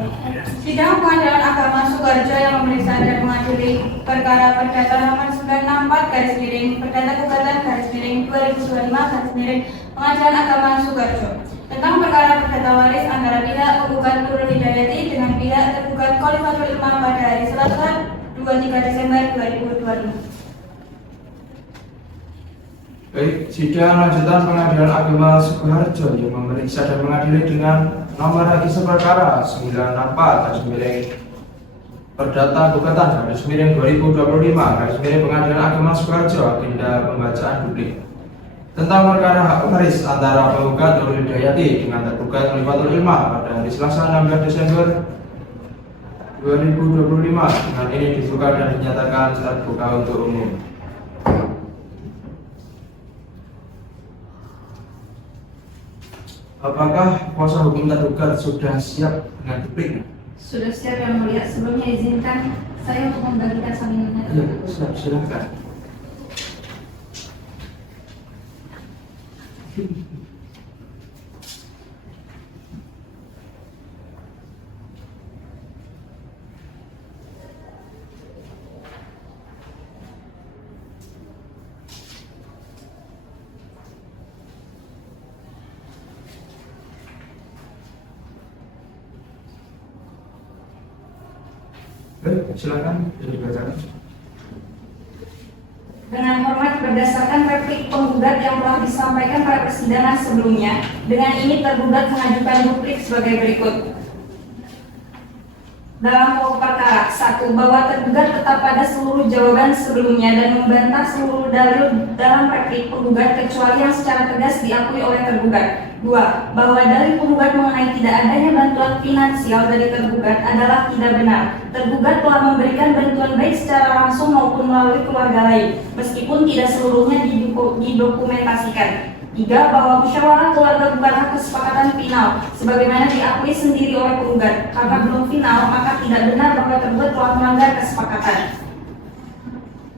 Sidang Pengadilan Agama Sukoharjo yang memeriksa dan mengadili perkara Perdata nomor 964 garis miring Perdata Gugatan garis miring 2025 garis miring Pengadilan Agama Sukoharjo tentang perkara perdata waris antara pihak penggugat Nurul Hidayati dengan pihak tergugat Khalifatul Imam pada hari Selasa 23 Desember 2025. Baik, sidang lanjutan Pengadilan Agama Sukoharjo yang memeriksa dan mengadili dengan nomor register perkara 964 garis miring Perdata Gugatan garis miring 2025 garis miring Pengadilan Agama Sukoharjo agenda pembacaan duplik tentang perkara hak waris antara penggugat Nurul Hidayati dengan tergugat Khalifatul Imam pada hari Selasa 16 Desember 2025. Dengan ini dibuka dan dinyatakan terbuka untuk umum. Apakah kuasa hukum tergugat sudah siap dengan duplik? Sudah siap yang mulia. Sebelumnya izinkan saya untuk membagikan salinannya. Ya, silakan. Silakan dibacakan. Dengan hormat berdasarkan replik penggugat yang telah disampaikan pada persidangan sebelumnya, dengan ini tergugat mengajukan duplik sebagai berikut. Dalam pokok perkara, 1. Bahwa tergugat tetap pada seluruh jawaban sebelumnya dan membantah seluruh dalil dalam replik penggugat kecuali yang secara tegas diakui oleh tergugat. 2. Bahwa dalil penggugat mengenai tidak adanya bantuan finansial dari tergugat adalah tidak benar. Tergugat telah memberikan bantuan baik secara langsung maupun melalui keluarga lain, meskipun tidak seluruhnya didokumentasikan. 3. Bahwa musyawarah keluarga bukanlah kesepakatan final, sebagaimana diakui sendiri oleh penggugat. Karena belum final, maka tidak benar bahwa tergugat telah melanggar kesepakatan.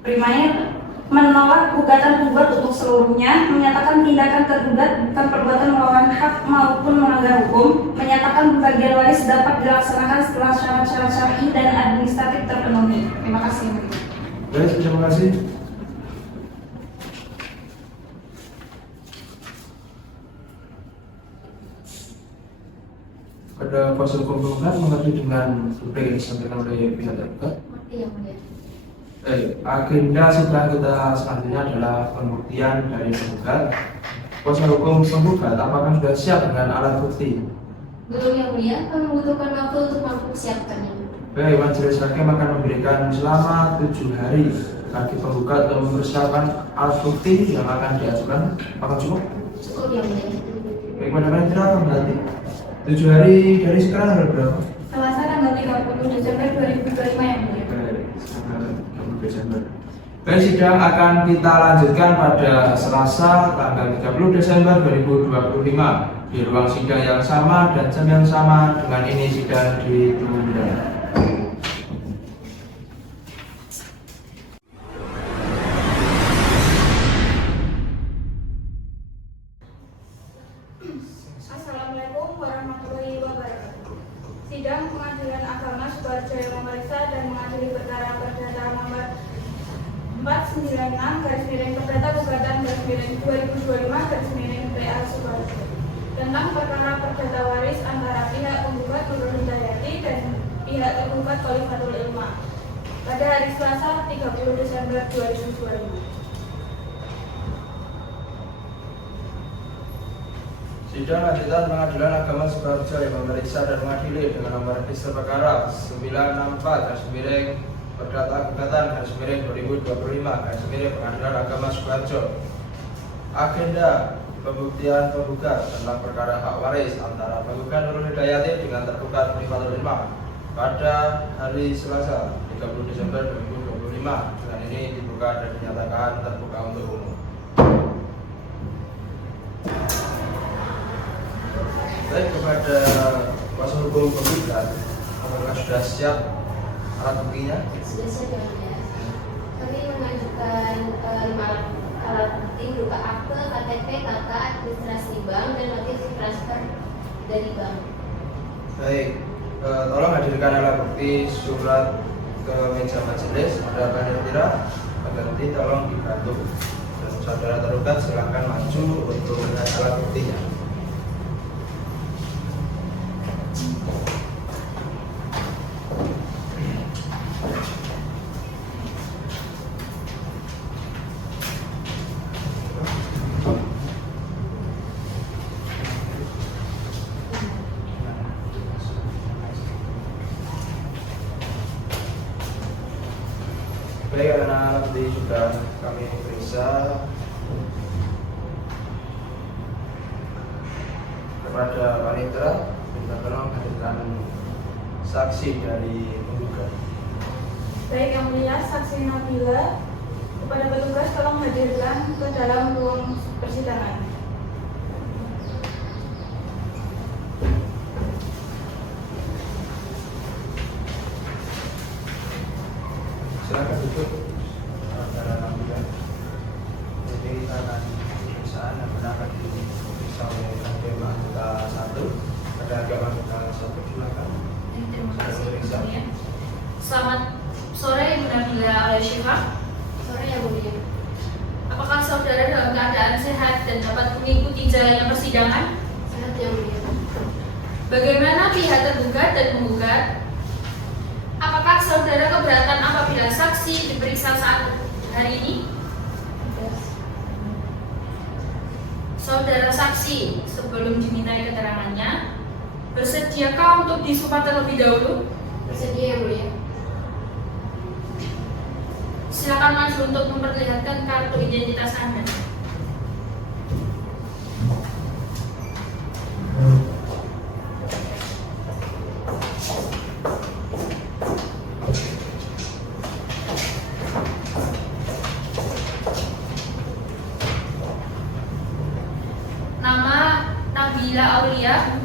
Primair menolak gugatan penggugat untuk seluruhnya, menyatakan tindakan tergugat bukan perbuatan melawan hak maupun melanggar hukum, menyatakan pembagian waris dapat dilaksanakan setelah syarat-syarat syar'i dan administratif terpenuhi. Terima kasih. Baik, terima kasih. Pada kuasa hukum penggugat mengerti dengan duplik yang disampaikan oleh pihak tergugat. Mengerti yang mulia. Agenda sidang kita selanjutnya adalah pembuktian dari penggugat. Kuasa hukum penggugat apakah sudah siap dengan alat bukti? Belum yang mulia, kami membutuhkan waktu untuk mempersiapkannya. Baik, majelis hakim akan memberikan selama 7 hari bagi penggugat untuk mempersiapkan alat bukti yang akan diajukan. Apakah cukup? Cukup yang mulia. Baik, pada panitera berarti 7 hari dari sekarang ada berapa? Selasa tanggal 30 Desember 2025 yang mulia. Desember. Baik, sidang akan kita lanjutkan pada Selasa tanggal 30 Desember 2025 di ruang sidang yang sama dan jam yang sama. Dengan ini sidang ditunda. Assalamualaikum warahmatullahi wabarakatuh. Sidang Pengadilan Agama Sukoharjo yang memeriksa dan mengadili perkara perdata nomor 496 garis miring Perdata Gugatan garis miring 2025 garis miring PA Sukoharjo tentang perkara perdata waris antara pihak penggugat Nurul Hidayati dan pihak tergugat Khalifatul Ilma pada hari Selasa 30 Desember 2025. Sidang lanjutan Pengadilan Agama Sidoarjo yang memeriksa dan mengadili dengan nomor register perkara 964 Perdata Gugatan 2025 Pengadilan Agama Sidoarjo. Agenda pembuktian penggugat tentang perkara hak waris antara penggugat Nurul Hidayati dengan tergugat Khalifatul Ilma pada hari Selasa 30 Desember 2025. Dengan ini dibuka dan dinyatakan terbuka untuk umum. Baik, kepada kuasa hukum penggugat, apakah sudah siap alat buktinya? Sudah siap ya, Mulia. Kami mengajukan 5 alat bukti berupa akte, KTP, KK, administrasi bank, dan notif transfer dari bank. Baik, tolong hadirkan alat bukti surat ke meja majelis. Ada panitia, pengganti tolong dibantu. Dan saudara tergugat silakan maju untuk melihat alat buktinya. Baik, karena alat bukti sudah kami periksa, kepada wanita minta tolong hadirkan saksi dari penggugat. Baik, Yang Mulia, saksi Nabila, kepada petugas tolong hadirkan ke dalam ruang persidangan. Silakan duduk saudara Nabila. Jadi kita akan pemeriksaan dan akan diperiksa oleh hakim anggota 1. Pada hakim anggota 1 silakan. Terima kasih. Periksa. Selamat sore Ibu Nabila Al-Syifa. Sore ya, Mulia. Apakah saudara dalam keadaan sehat dan dapat mengikuti jalannya persidangan? Sehat ya, Mulia. Bagaimana pihak tergugat dan penggugat? Apakah saudara keberatan apabila saksi diperiksa saat hari ini? Saudara saksi, sebelum dimintai keterangannya, bersediakah untuk disumpah terlebih dahulu? Bersedia ya, Mulia. Silakan maju untuk memperlihatkan kartu identitas Anda. Nama Nabila Aulia,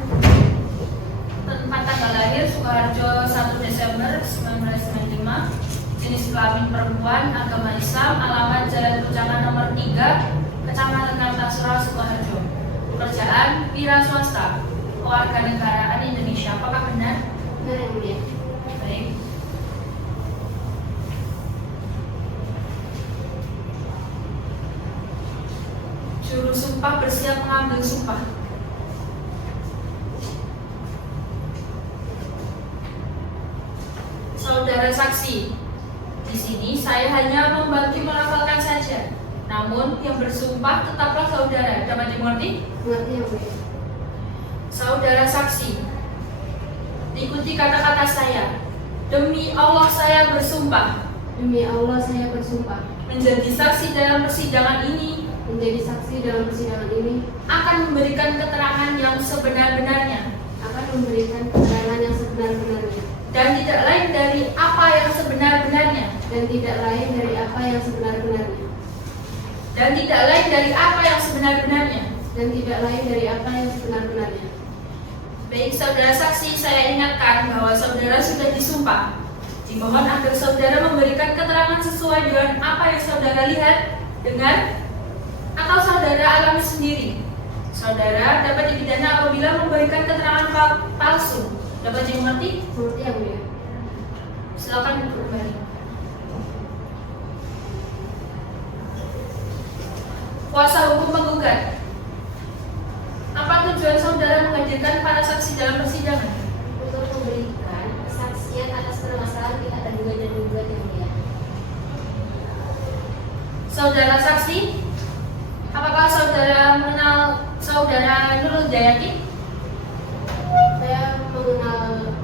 tempat tanggal lahir Sukoharjo 1 Desember 1995, jenis kelamin perempuan, agama Islam, alamat Jalan Kucangan nomor 3, Kecamatan Kartasura, Sukoharjo. Pekerjaan wira swasta, kewarganegaraan Indonesia. Apakah benar? Benar ya, Mulia. Baik. Juru sumpah bersiap mengambil sumpah. Saudara saksi, di sini saya hanya membantu melafalkan saja. Namun yang bersumpah tetaplah saudara. Dapat dimengerti? Mengerti ya, Mulia. Saudara saksi, ikuti kata-kata saya. Demi Allah saya bersumpah Demi Allah saya bersumpah menjadi saksi dalam persidangan ini, menjadi saksi dalam persidangan ini, akan memberikan keterangan yang sebenar-benarnya akan memberikan keterangan yang sebenar-benarnya dan tidak lain dari apa yang sebenar-benarnya dan tidak lain dari apa yang sebenar-benarnya dan tidak lain dari apa yang sebenar-benarnya. dan tidak lain dari apa yang sebenar-benarnya. Baik saudara saksi, saya ingatkan bahwa saudara sudah disumpah. Dimohon agar saudara memberikan keterangan sesuai dengan apa yang saudara lihat, dengar, atau saudara alami sendiri. Saudara dapat dipidana apabila memberikan keterangan palsu. Dapat dimengerti? Mengerti ya, Mulia. Silakan duduk kembali. Kuasa hukum penggugat, apakah Apa tujuan saudara menghadirkan para saksi dalam persidangan? Untuk memberikan kesaksian atas permasalahan pihak terduga dan tergugat yang mulia. Saudara saksi, apakah saudara mengenal saudara Nurul Jayati? Saya mengenal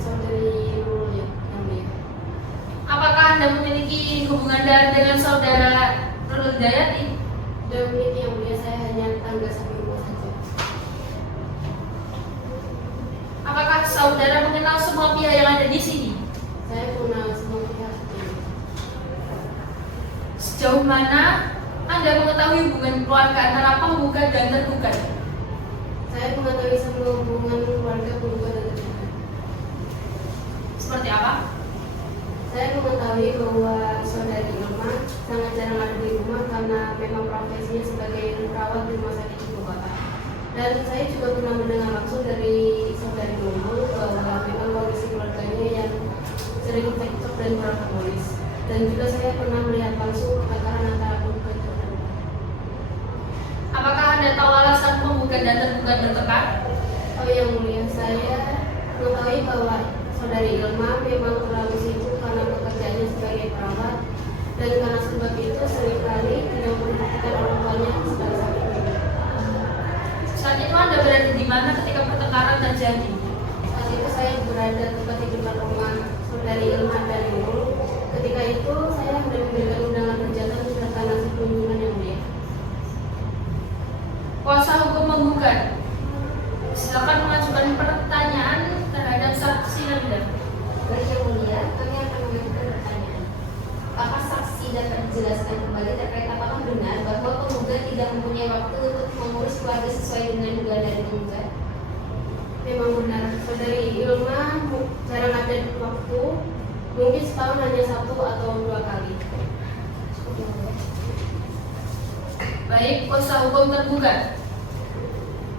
saudari Nurul yang mulia. Apakah Anda memiliki hubungan darah dengan saudara Nurul Jayati? Demi yang mulia, saya hanya tangga satu rumah saja. Apakah saudara mengenal semua pihak yang ada di sini? Saya mengenal semua pihak ini. Sejauh mana Anda mengetahui hubungan keluarga antara penggugat dan tergugat? Saya mengetahui semua hubungan keluarga penggugat dan tergugat. Seperti apa? Saya mengetahui bahwa saudari Irma sangat jarang ada di rumah karena memang profesinya sebagai perawat di rumah sakit ibu kota. Dan saya juga pernah mendengar langsung dari saudari Nurul bahwa memang kondisi keluarganya yang sering cekcok dan berpolis. Dan juga saya pernah melihat langsung pertengkaran antara penggugat dan tergugat. Apakah Anda tahu alasan penggugat dan tergugat bertengkar? Oh yang mulia, saya mengetahui bahwa saudari Irma memang terlalu sibuk karena pekerjaannya sebagai perawat, dan karena sebab itu seringkali tidak memperhatikan orang tuanya sedang sakit. Saat itu Anda berada di mana ketika pertengkaran terjadi? Saat itu saya berada tepat di depan rumah saudari Irma dan Nurul. Ketika itu saya hendak memberikan undangan kegiatan serta nasi kunjungan yang mulia. Kuasa hukum menggugat, silakan mengajukan pertanyaan terhadap saksi Nabila. Baik yang mulia, kami akan mengajukan pertanyaan. Apakah saksi dapat dijelaskan kembali terkait apakah benar bahwa penggugat tidak mempunyai waktu untuk mengurus keluarga sesuai dengan dugaan dari penggugat? Memang benar, saudari Irma jarang ada di waktu, mungkin setahun hanya 1 atau 2 kali. Baik, kuasa hukum tergugat,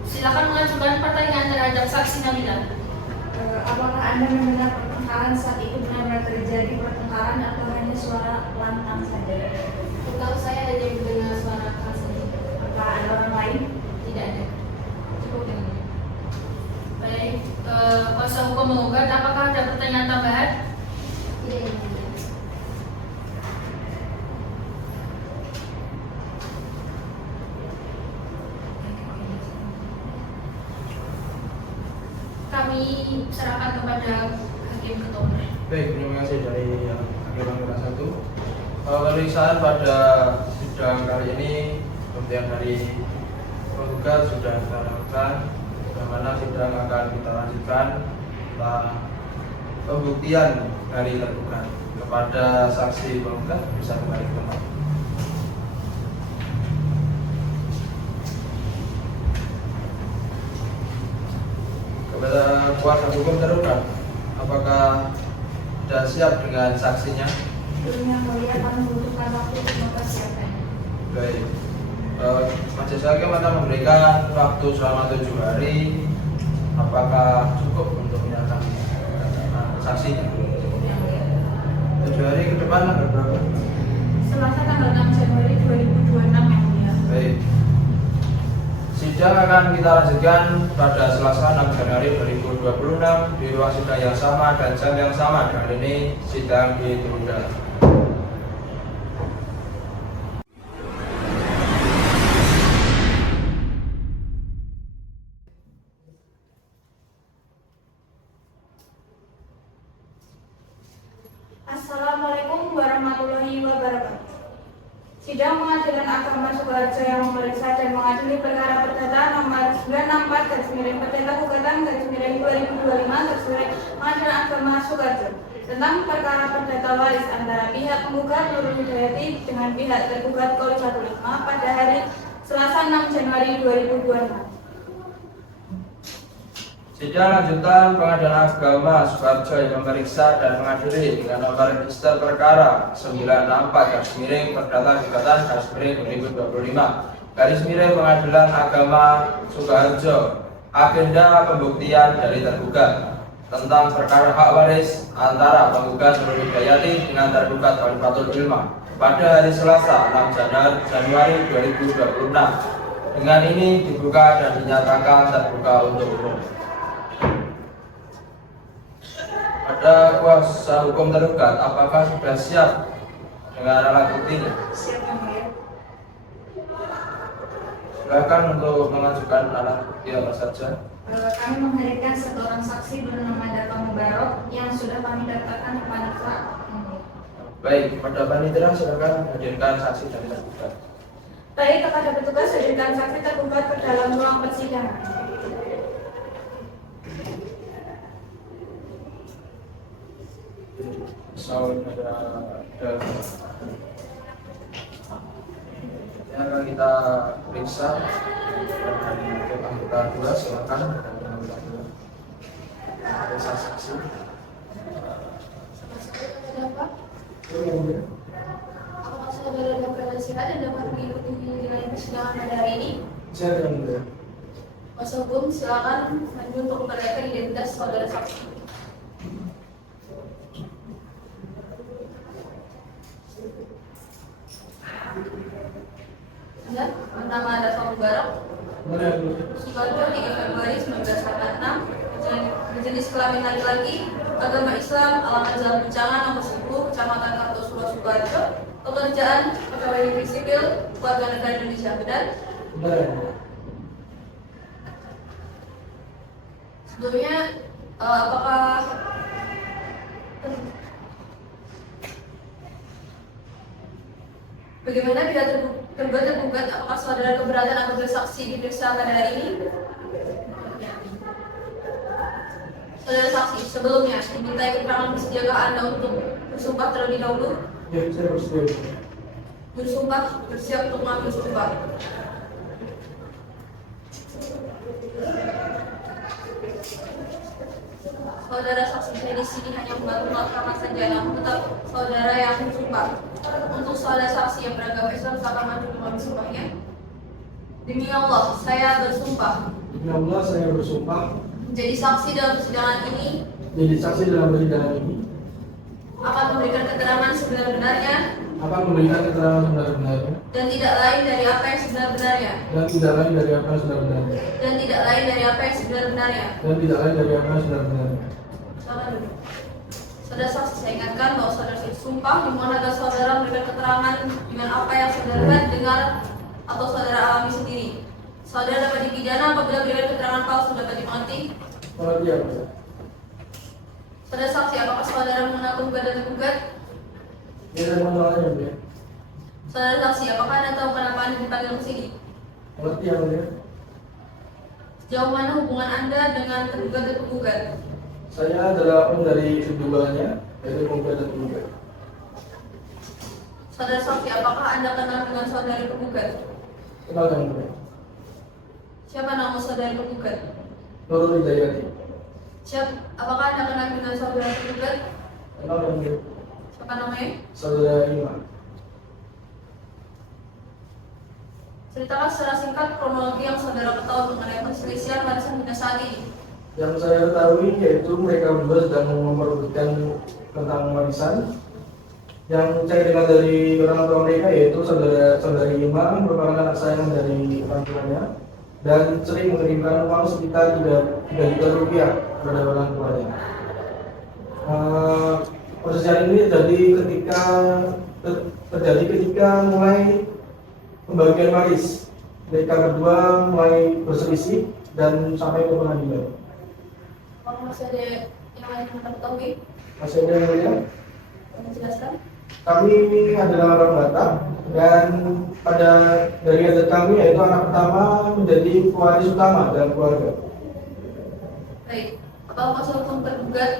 silakan mengajukan pertanyaan terhadap saksi Nabila. Apakah Anda mendengar pertengkaran saat itu benar-benar terjadi pertengkaran atau hanya suara lantang saja? Setahu saya hanya mendengar suara keras saja. Apakah ada orang lain? Tidak ada. Cukup yang mulia. Baik, kuasa hukum menggugat, apakah ada pertanyaan tambahan? Tidak yang mulia. Kami serahkan kepada hakim ketua. Baik, terima kasih dari Hakim Anggota 1. Pemeriksaan pada sidang kali ini kemudian dari penggugat sudah kita lakukan, bagaimana sidang akan kita lanjutkan tentang pembuktian dari tergugat. Kepada saksi penggugat bisa kembali ke tempat. Kepada kuasa hukum tergugat, apakah sudah siap dengan saksinya? Yang mulia akan membutuhkan waktu untuk mempersiapkan. Baik, majelis hakim akan memberikan waktu selama 7 hari. Apakah cukup untuk menyatakan saksinya? 7 hari ke depan tanggal berapa? Selasa tanggal 6 Januari 2026 yang mulia. Baik. Sidang akan kita lanjutkan pada Selasa 6 Januari 2026 di ruang sidang yang sama dan jam yang sama. Dan ini sidang ditunda. Assalamualaikum warahmatullahi wabarakatuh. Sidang Pengadilan Agama Sukoharjo yang memeriksa dan mengadili perkara perdata nomor 964/Perdata Gugatan/2025 Pengadilan Agama Sukoharjo tentang perkara perdata waris antara pihak penggugat Nurul Hidayati dengan pihak tergugat Khalifatul Hikmah pada hari Selasa 6 Januari 2026. Sidang lanjutan Pengadilan Agama Sukoharjo yang memeriksa dan mengadili dengan nomor register perkara 964/Perdata Gugatan/2025 Pengadilan Agama Sukoharjo. Agenda pembuktian dari tergugat tentang perkara hak waris antara penggugat Nurul Hidayati dengan tergugat Khalifatul Hikmah pada hari Selasa 6 Januari 2026. Dengan ini dibuka dan dinyatakan terbuka untuk umum. Pada kuasa hukum tergugat, apakah sudah siap dengan alat buktinya? Siap yang mulia. Silakan untuk mengajukan alat bukti apa saja. Kami menghadirkan satu orang saksi bernama Dapa Mubarok yang sudah kami daftarkan ke Panitra. Baik, kepada panitia silakan hadirkan saksi dari tergugat. Baik, kepada petugas hadirkan saksi tergugat ke dalam ruang persidangan. Saudara yang akan kita periksa dari anggota 2, silakan dari anggota 2. Ada saksi. Apa? Apakah saudara dapat bersedia dan dapat mengikuti nilai persidangan pada hari ini? Saya yang mulia. Kuasa hukum silakan maju untuk memperlihatkan identitas saudara saksi. Anda bernama Dapa Mubarok, Sukarjo 3 Februari 1946, berjenis kelamin laki-laki, agama Islam, alamat Jalan Bencangan nomor 10, Kecamatan Kartosuro, Sukarjo, pekerjaan pegawai negeri sipil, warga negara Indonesia, benar? Sebelumnya, apakah bagaimana bila tergugat apakah saudara keberatan atau bersaksi diperiksa pada hari ini? Saudara saksi, sebelumnya dimintai keterangan bersediakah Anda untuk bersumpah terlebih dahulu? Ya, saya bersedia. Bersumpah, bersiap untuk mengambil sumpah. Saudara saksi, saya di sini hanya membantu melaksanakan saja, namun tetap saudara yang bersumpah. Untuk saudara saksi yang beragama Islam, silakan maju untuk mengambil sumpahnya. Demi Allah, saya bersumpah Demi Allah, saya bersumpah menjadi saksi dalam persidangan ini, jadi saksi dalam persidangan ini akan memberikan keterangan sebenar-benarnya akan memberikan keterangan sebenar-benarnya dan tidak lain dari apa yang sebenar-benarnya dan tidak lain dari apa yang sebenar-benarnya dan tidak lain dari apa yang sebenar-benarnya. dan tidak lain dari apa yang sebenar-benarnya. Silakan duduk. Saudara saksi, saya ingatkan bahwa saudara sumpah dimohon agar saudara memberikan keterangan dengan apa yang saudara lihat, dengar, atau saudara alami sendiri. Saudara dapat dipidana apabila memberikan keterangan palsu. Dapat dimengerti? Mengerti ya, Pak? Saudara saksi, apakah saudara mengenal tergugat dan tergugat? Ya, saya mengenalnya, ya. Saudara saksi, apakah Anda tahu kenapa Anda dipanggil ke sini? Mengerti ya, Pak? Sejauh mana hubungan Anda dengan tergugat dan tergugat? Saya adalah om dari keduanya, yaitu penggugat dan penggugat. Saudara saksi, apakah Anda kenal dengan saudara tergugat? Kenal yang mulia. Siapa nama saudara tergugat? Nurul Hidayati. Apakah Anda kenal dengan saudara tergugat? Kenal yang mulia. Siapa namanya? Saudara Ima. Ceritakan secara singkat kronologi yang saudara ketahui mengenai perselisihan warisan hingga saat ini. Yang saya ketahui yaitu mereka berdua sedang memperebutkan tentang warisan. Yang saya dengar dari orang tua mereka yaitu saudari Ima merupakan anak sayang dari orang tuanya dan sering mengirimkan uang sekitar 3 juta rupiah kepada orang tuanya. Perselisihan ini terjadi ketika mulai pembagian waris. Mereka berdua mulai berselisih dan sampai ke pengadilan. Apakah masih ada yang lain yang Anda ketahui? Masih ada yang mulia? Anda jelaskan. Kami adalah orang Batak dan pada dari adat kami yaitu anak pertama menjadi pewaris utama dalam keluarga. Baik, apakah kuasa hukum tergugat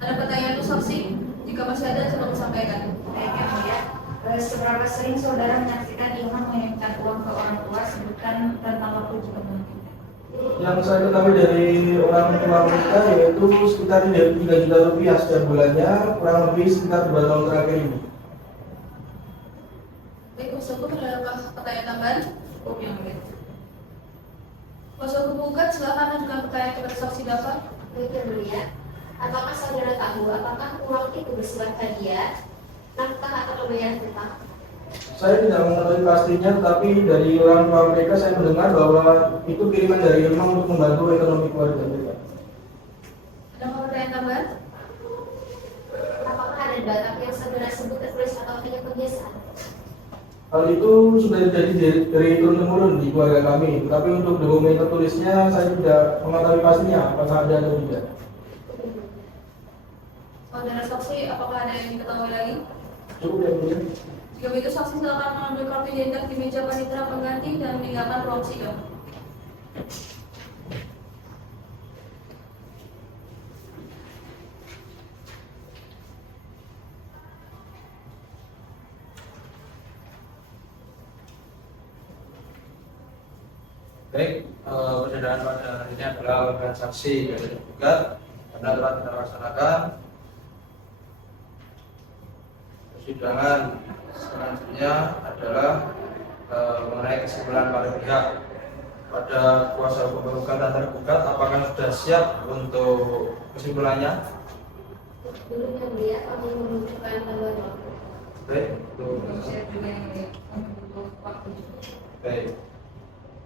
ada pertanyaan untuk saksi? Jika masih ada, coba disampaikan. Baik yang mulia. Seberapa sering saudara menyaksikan Ilham mengirimkan uang ke orang tua, sebutkan rentang waktu jika mungkin. Yang saya ketahui dari orang tua mereka yaitu sekitar 3 juta rupiah setiap bulannya, kurang lebih sekitar 2 tahun terakhir ini. Baik, kuasa hukum adakah pertanyaan tambahan? Oke, baik. Kuasa hukum gugat silakan ajukan pertanyaan kepada saksi Dapa. Baik yang mulia, apakah saudara tahu apakah uang itu bersifat hadiah, nafkah atau pembayaran hutang? Saya tidak mengetahui pastinya, tapi dari orang tua mereka saya mendengar bahwa itu kiriman dari Irma untuk membantu ekonomi keluarga mereka. Ada pertanyaan tambahan? Apakah ada data yang saudara sebut tertulis atau hanya kebiasaan? Hal itu sudah terjadi dari turun-temurun di keluarga kami, tapi untuk dokumen tertulisnya saya tidak mengetahui pastinya apakah ada atau tidak. Saudara saksi, apakah ada yang diketahui lagi? Cukup ya, Bu. Jika begitu saksi silakan mengambil kartu identitas di meja panitera pengganti dan meninggalkan ruang sidang. Baik, persidangan pada hari ini adalah pemeriksaan saksi dari tergugat karena telah kita laksanakan. Persidangan selanjutnya adalah mengenai kesimpulan para pihak. Pada kuasa hukum tergugat dan tergugat, apakah sudah siap untuk kesimpulannya? Dulu yang dia kami membutuhkan tambahan waktu. Baik, baik.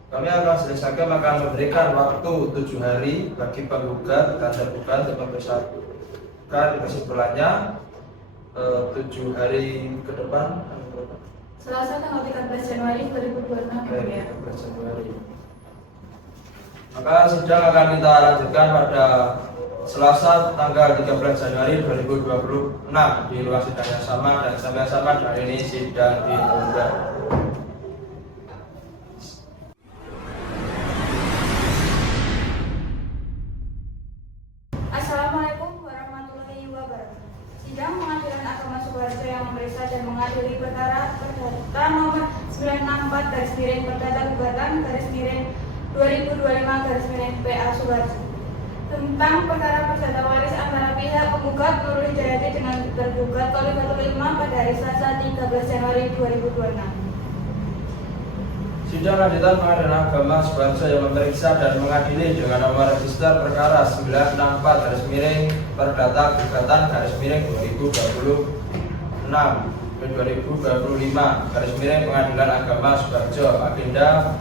Kami akan selesai akan memberikan waktu 7 hari bagi penggugat dan tergugat untuk mempersiapkan kesimpulannya. 7 hari ke depan. Selasa tanggal 13 Januari 2026 ya. 13 Januari. Maka sidang akan kita lanjutkan pada Selasa tanggal 13 Januari 2026 di ruang sidang yang sama dan sama-sama hari ini sidang ditunda. Assalamualaikum warahmatullahi wabarakatuh. Sidang Pengadilan Agama Sukoharjo yang memeriksa dan mengadili perkara perdata nomor 964/Perdata Gugatan /2025/PA Sukoharjo tentang perkara perdata waris antara pihak penggugat Nurul Hidayati dengan tergugat Khalifatul Ilma pada hari Selasa 13 Januari 2026. Sidang lanjutan Pengadilan Agama Sukoharjo yang memeriksa dan mengadili dengan nomor register perkara 964/Perdata Gugatan /2026/2025/Pengadilan Agama Sukoharjo. Agenda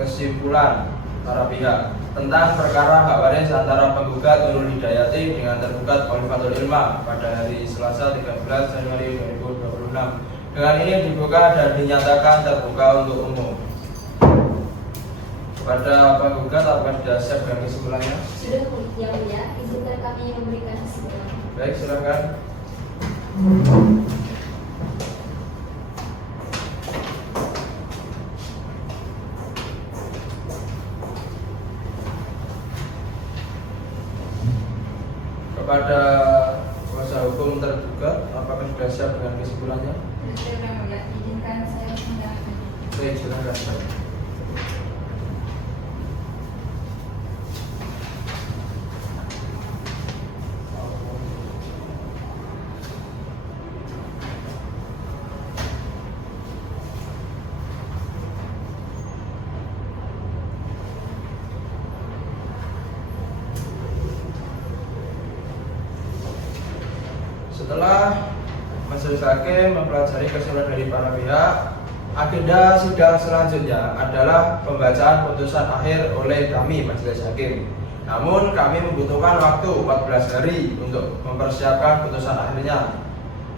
kesimpulan para pihak tentang perkara hak waris antara penggugat Nurul Hidayati dengan tergugat Khalifatul Ilma pada hari Selasa 13 Januari 2026. Dengan ini dibuka dan dinyatakan terbuka untuk umum. Kepada penggugat, apakah sudah siap dengan kesimpulannya? Sudah yang mulia, izinkan kami memberikan kesimpulan. Baik, silakan. Kepada kuasa hukum tergugat, apakah sudah siap dengan kesimpulannya? Izinkan saya menjelaskan. Baik, silakan. Setelah majelis hakim mempelajari kesimpulan dari para pihak, agenda sidang selanjutnya adalah pembacaan putusan akhir oleh kami majelis hakim. Namun kami membutuhkan waktu 14 hari untuk mempersiapkan putusan akhirnya.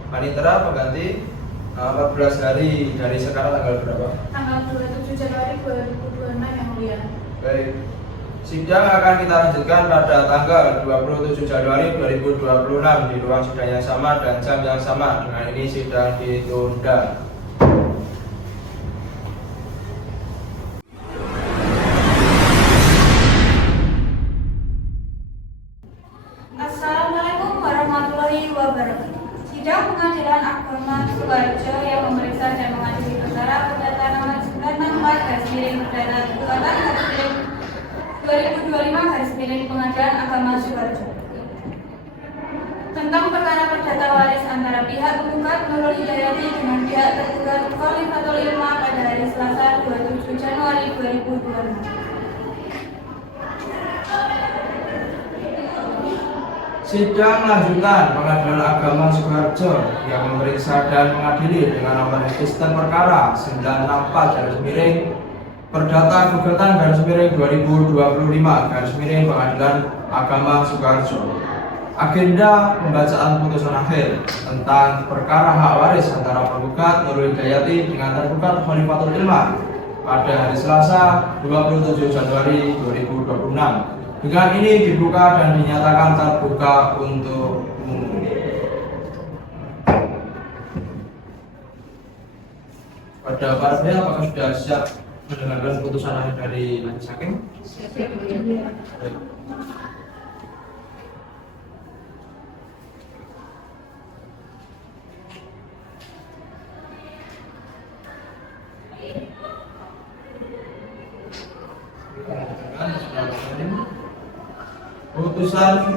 Panitera pengganti 14 hari dari sekarang tanggal berapa? Tanggal 27 Januari 2026 yang mulia. Baik. Sidang akan kita lanjutkan pada tanggal 27 Januari 2026 di ruang sidang yang sama dan jam yang sama. Dengan ini sidang ditunda. Assalamualaikum warahmatullahi wabarakatuh. Sidang Pengadilan Agama Sukoharjo yang memeriksa dan mengadili perkara perdata nomor 964/Perdata Gugatan /2025/Pengadilan Agama Sukoharjo tentang perkara perdata waris antara pihak penggugat Nurul Hidayati dengan pihak tergugat Khalifatul Ilma pada hari Selasa 27 Januari 2026. Sidang lanjutan Pengadilan Agama Sukoharjo yang memeriksa dan mengadili dengan nomor register perkara 964 Perdata Gugatan /2025 Pengadilan Agama Sukoharjo. Agenda pembacaan putusan akhir tentang perkara hak waris antara penggugat Nurul Hidayati dengan tergugat Khalifatul Ilman pada hari Selasa 27 Januari 2026. Dengan ini dibuka dan dinyatakan terbuka untuk umum. Pada para pihak, apakah sudah siap mendengarkan putusan akhir dari majelis hakim? Siap. Putusan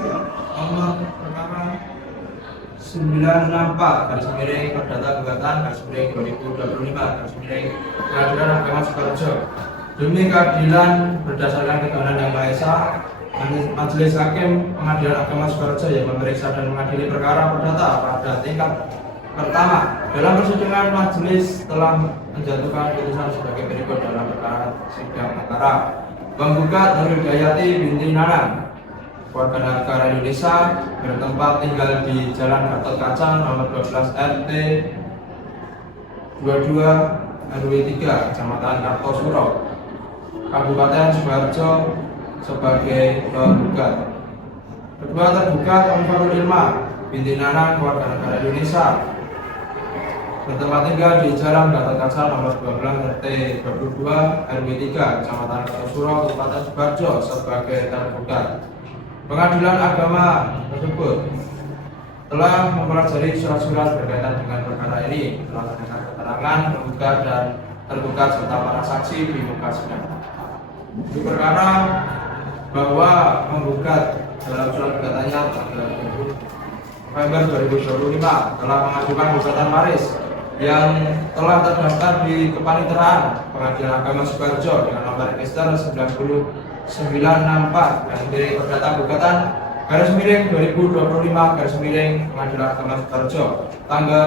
nomor perkara 964 Perdata Gugatan /2025 Pengadilan Agama Sukoharjo. Demi keadilan berdasarkan ketuhanan yang Maha Esa, Majelis Hakim Pengadilan Agama Sukoharjo yang memeriksa dan mengadili perkara perdata pada tingkat pertama dalam persidangan majelis telah menjatuhkan putusan sebagai berikut dalam perkara sidang antara penggugat Nurul Hidayati binti Nanang, warga negara Indonesia, bertempat tinggal di Jalan Gatot Kaca nomor 12 RT 22 RW 3 Kecamatan Kartosuro, Kabupaten Sukoharjo sebagai penggugat. Kedua tergugat Khalifatul Ilman binti Nanang, warga negara Indonesia, bertempat tinggal di Jalan Gatot Kaca nomor 12 RT 22 RW 3 Kecamatan Kartosuro, Kabupaten Sukoharjo sebagai tergugat. Pengadilan agama tersebut telah mempelajari surat-surat berkaitan dengan perkara ini, telah mendengar keterangan penggugat dan tergugat serta para saksi di muka sidang. Di perkara bahwa penggugat dalam surat gugatannya tanggal 20 November 2025 telah mengajukan gugatan waris yang telah terdaftar di Kepaniteraan Pengadilan Agama Sukoharjo dengan nomor register 964 Perdata Gugatan /2025 Pengadilan Agama Sukoharjo pada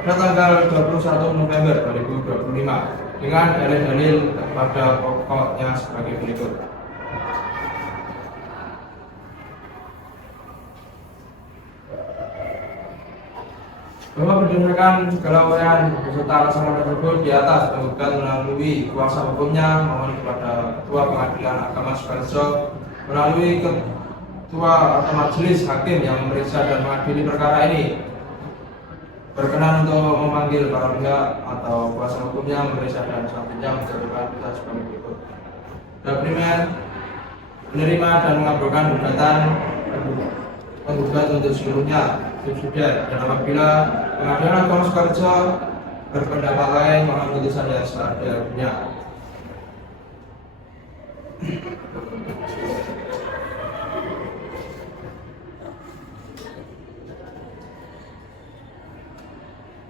tanggal 21 November 2025 dengan dalil-dalil pada pokoknya sebagai berikut. Bahwa berdasarkan segala uraian beserta alasan tersebut di atas, penggugat melalui kuasa hukumnya memohon kepada Ketua Pengadilan Agama Sukoharjo melalui Ketua atau Majelis Hakim yang memeriksa dan mengadili perkara ini berkenan untuk memanggil para pihak atau kuasa hukumnya memeriksa dan selanjutnya menjatuhkan putusan sebagai berikut. Dan primer, menerima dan mengabulkan gugatan penggugat untuk seluruhnya subsidiar, dan apabila Pengadilan Agama Sukoharjo berpendapat lain maka putusan yang seadil-adilnya.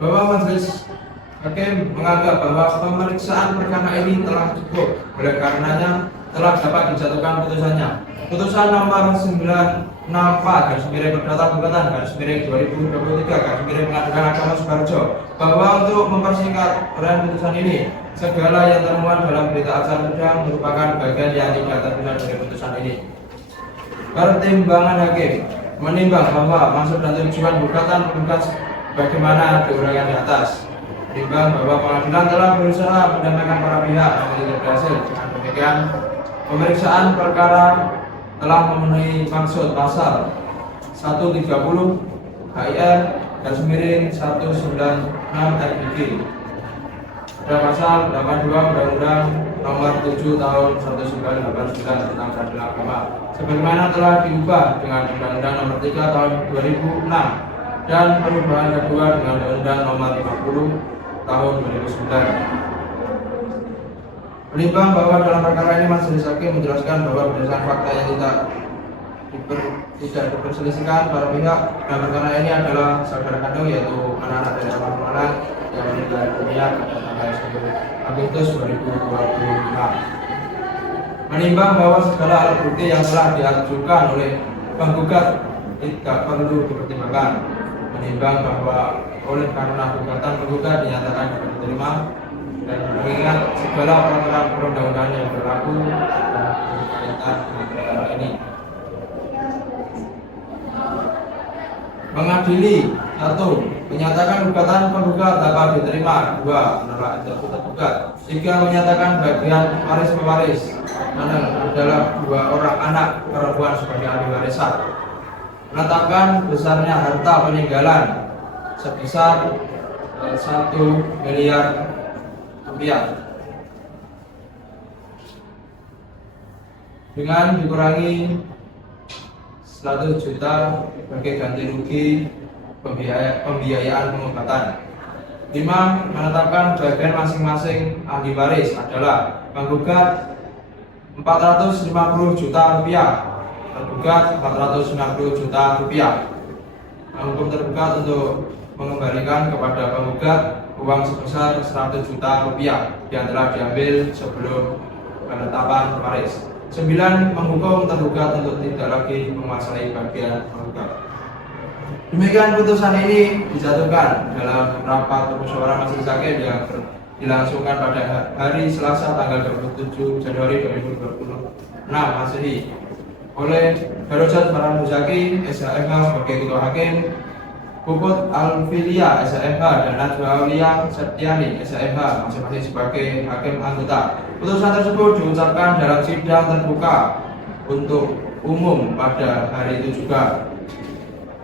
Bahwa Majelis Hakim menganggap bahwa pemeriksaan perkara ini telah cukup, oleh karenanya telah dapat dijatuhkan putusannya. Putusan nomor 964 Perdata Gugatan /2023 Pengadilan Agama Sukoharjo bahwa untuk mempersingkat uraian putusan ini, segala yang termuat dalam berita acara sidang merupakan bagian yang tidak terpisah dari putusan ini. Pertimbangan hakim menimbang bahwa maksud dan tujuan gugatan penggugat bagaimana diuraikan di atas. Menimbang bahwa pengadilan telah berusaha mendamaikan para pihak namun tidak berhasil. Dengan demikian, pemeriksaan perkara telah memenuhi maksud pasal 130 HIR /196 RIG pada pasal 82 Undang-Undang Nomor 7 Tahun 1989 tentang Peradilan Agama, sebagaimana telah diubah dengan Undang-Undang Nomor 3 Tahun 2006 dan perubahan kedua dengan Undang-Undang Nomor 50 Tahun 2009. Menimbang bahwa dalam perkara ini Majelis Hakim menjelaskan bahwa berdasarkan fakta yang tidak diperselisihkan para pihak dalam perkara ini adalah saudara kandung yaitu anak-anak dari almarhum Nanang yang meninggal dunia pada tanggal 10 Agustus 2025. Menimbang bahwa segala alat bukti yang telah diajukan oleh penggugat tidak perlu dipertimbangkan, menimbang bahwa oleh karena gugatan penggugat dinyatakan dapat diterima dan mengingat segala peraturan perundang-undangan yang berlaku dan berkaitan dengan perkara ini. Mengadili 1. Menyatakan gugatan penggugat dapat diterima. 2. Menolak intervensi tergugat. 3. Menyatakan bagian waris pewaris adalah 2 orang anak perempuan sebagai ahli warisan. Menetapkan besarnya harta peninggalan sebesar 1 miliar rupiah dengan dikurangi 100 juta sebagai ganti rugi pembiayaan pengobatan. 5. Menetapkan bagian masing-masing ahli waris adalah penggugat 450 juta rupiah, tergugat 490 juta rupiah. Hukum tergugat untuk mengembalikan kepada penggugat uang sebesar 100 juta rupiah yang telah diambil sebelum penetapan waris. 9. Menghukum tergugat untuk tidak lagi menguasai bagian penggugat. Demikian putusan ini dijatuhkan dalam rapat musyawarah majelis hakim yang dilangsungkan pada hari Selasa tanggal 27 Januari 2026 Masehi oleh Darujat Farhan Muzaki SHMH sebagai Ketua Hakim, Puput Alfilia SHMH dan Najwa Aulia Septiani SHMH masing-masing sebagai Hakim anggota. Putusan tersebut diucapkan dalam sidang terbuka untuk umum pada hari itu juga.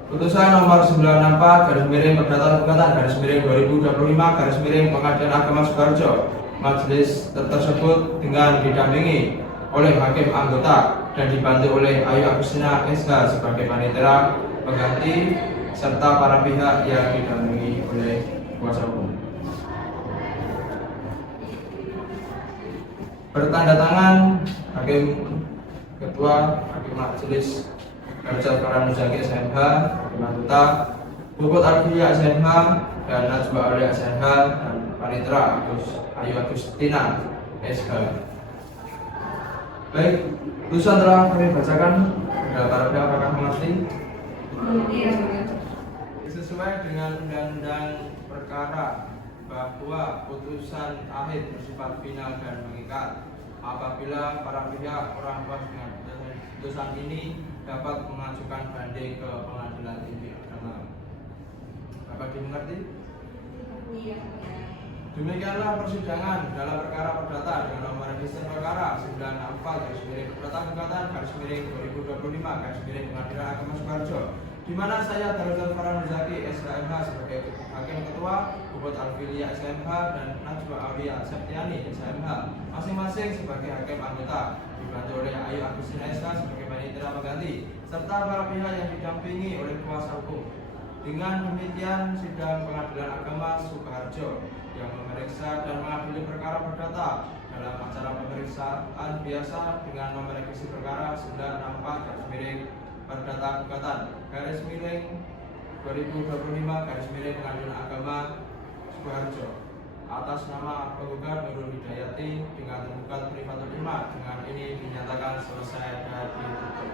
Putusan nomor 964/Perdata-2025/Pengadilan Agama Sukoharjo. Majelis tersebut dengan didampingi oleh hakim anggota dan dibantu oleh Ayu Agustina SH sebagai panitera pengganti serta para pihak yang didampingi oleh kuasa hukum. Bertanda tangan Hakim Ketua Hakim Majelis Darujat Farhan Muzaki SMH, Hakim Anggota, Puput Alfilia SMH dan Najwa Aulia SMH dan panitera Ayu Agustina SH. Baik, putusan telah kami bacakan. Ada para pihak apakah mengerti? Sesuai dengan undang-undang perkara bahwa putusan akhir bersifat final dan mengikat apabila para pihak orang puas dengan putusan ini dapat mengajukan banding ke Pengadilan Tinggi Agama. Dapat dimengerti? Iya. Demikianlah persidangan dalam perkara perdata dengan nomor register perkara 964/Perdata-2025/Pengadilan Agama Sukoharjo, di mana saya Darujat Farhan Muzaki SHMH sebagai Hakim Ketua, Puput Alfilia SHMH dan Najwa Aulia Septiani SHMH masing-masing sebagai hakim anggota, dibantu oleh Ayu Agustina SH sebagai panitera pengganti serta para pihak yang didampingi oleh kuasa hukum. Dengan demikian, sidang Pengadilan Agama Sukoharjo yang memeriksa dan mengadili perkara perdata dalam acara pemeriksaan biasa dengan nomor registrasi perkara 964/Perdata-2025/Pengadilan Agama Sukoharjo atas nama penggugat Nurul Hidayati dengan tergugat Privatul Lima dengan ini dinyatakan selesai dan ditutup.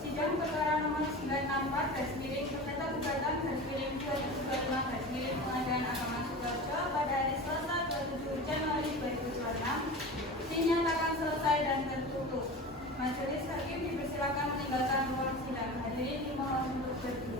Sidang perkara nomor 964/Perdata-2025/Pengadilan Agama Sukoharjo pada hari Selasa 27 Januari 2026 dinyatakan selesai dan tertutup. Majelis hakim dipersilakan meninggalkan ruang sidang. Hadirin dimohon untuk berdiri.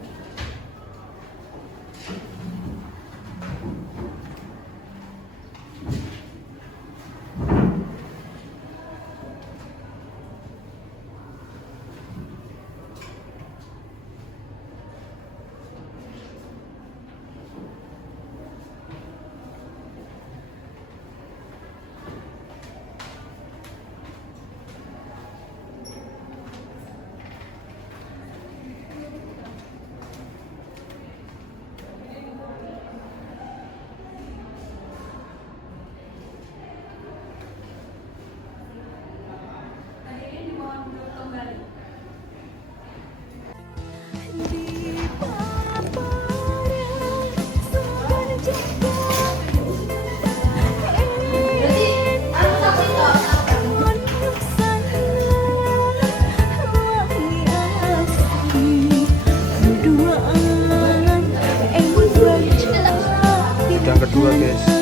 dua guys.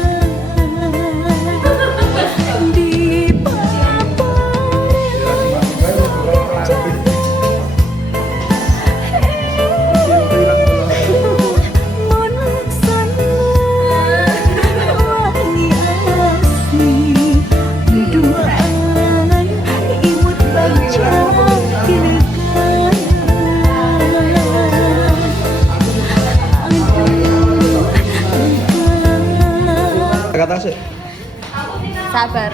Kata sih. Sabar.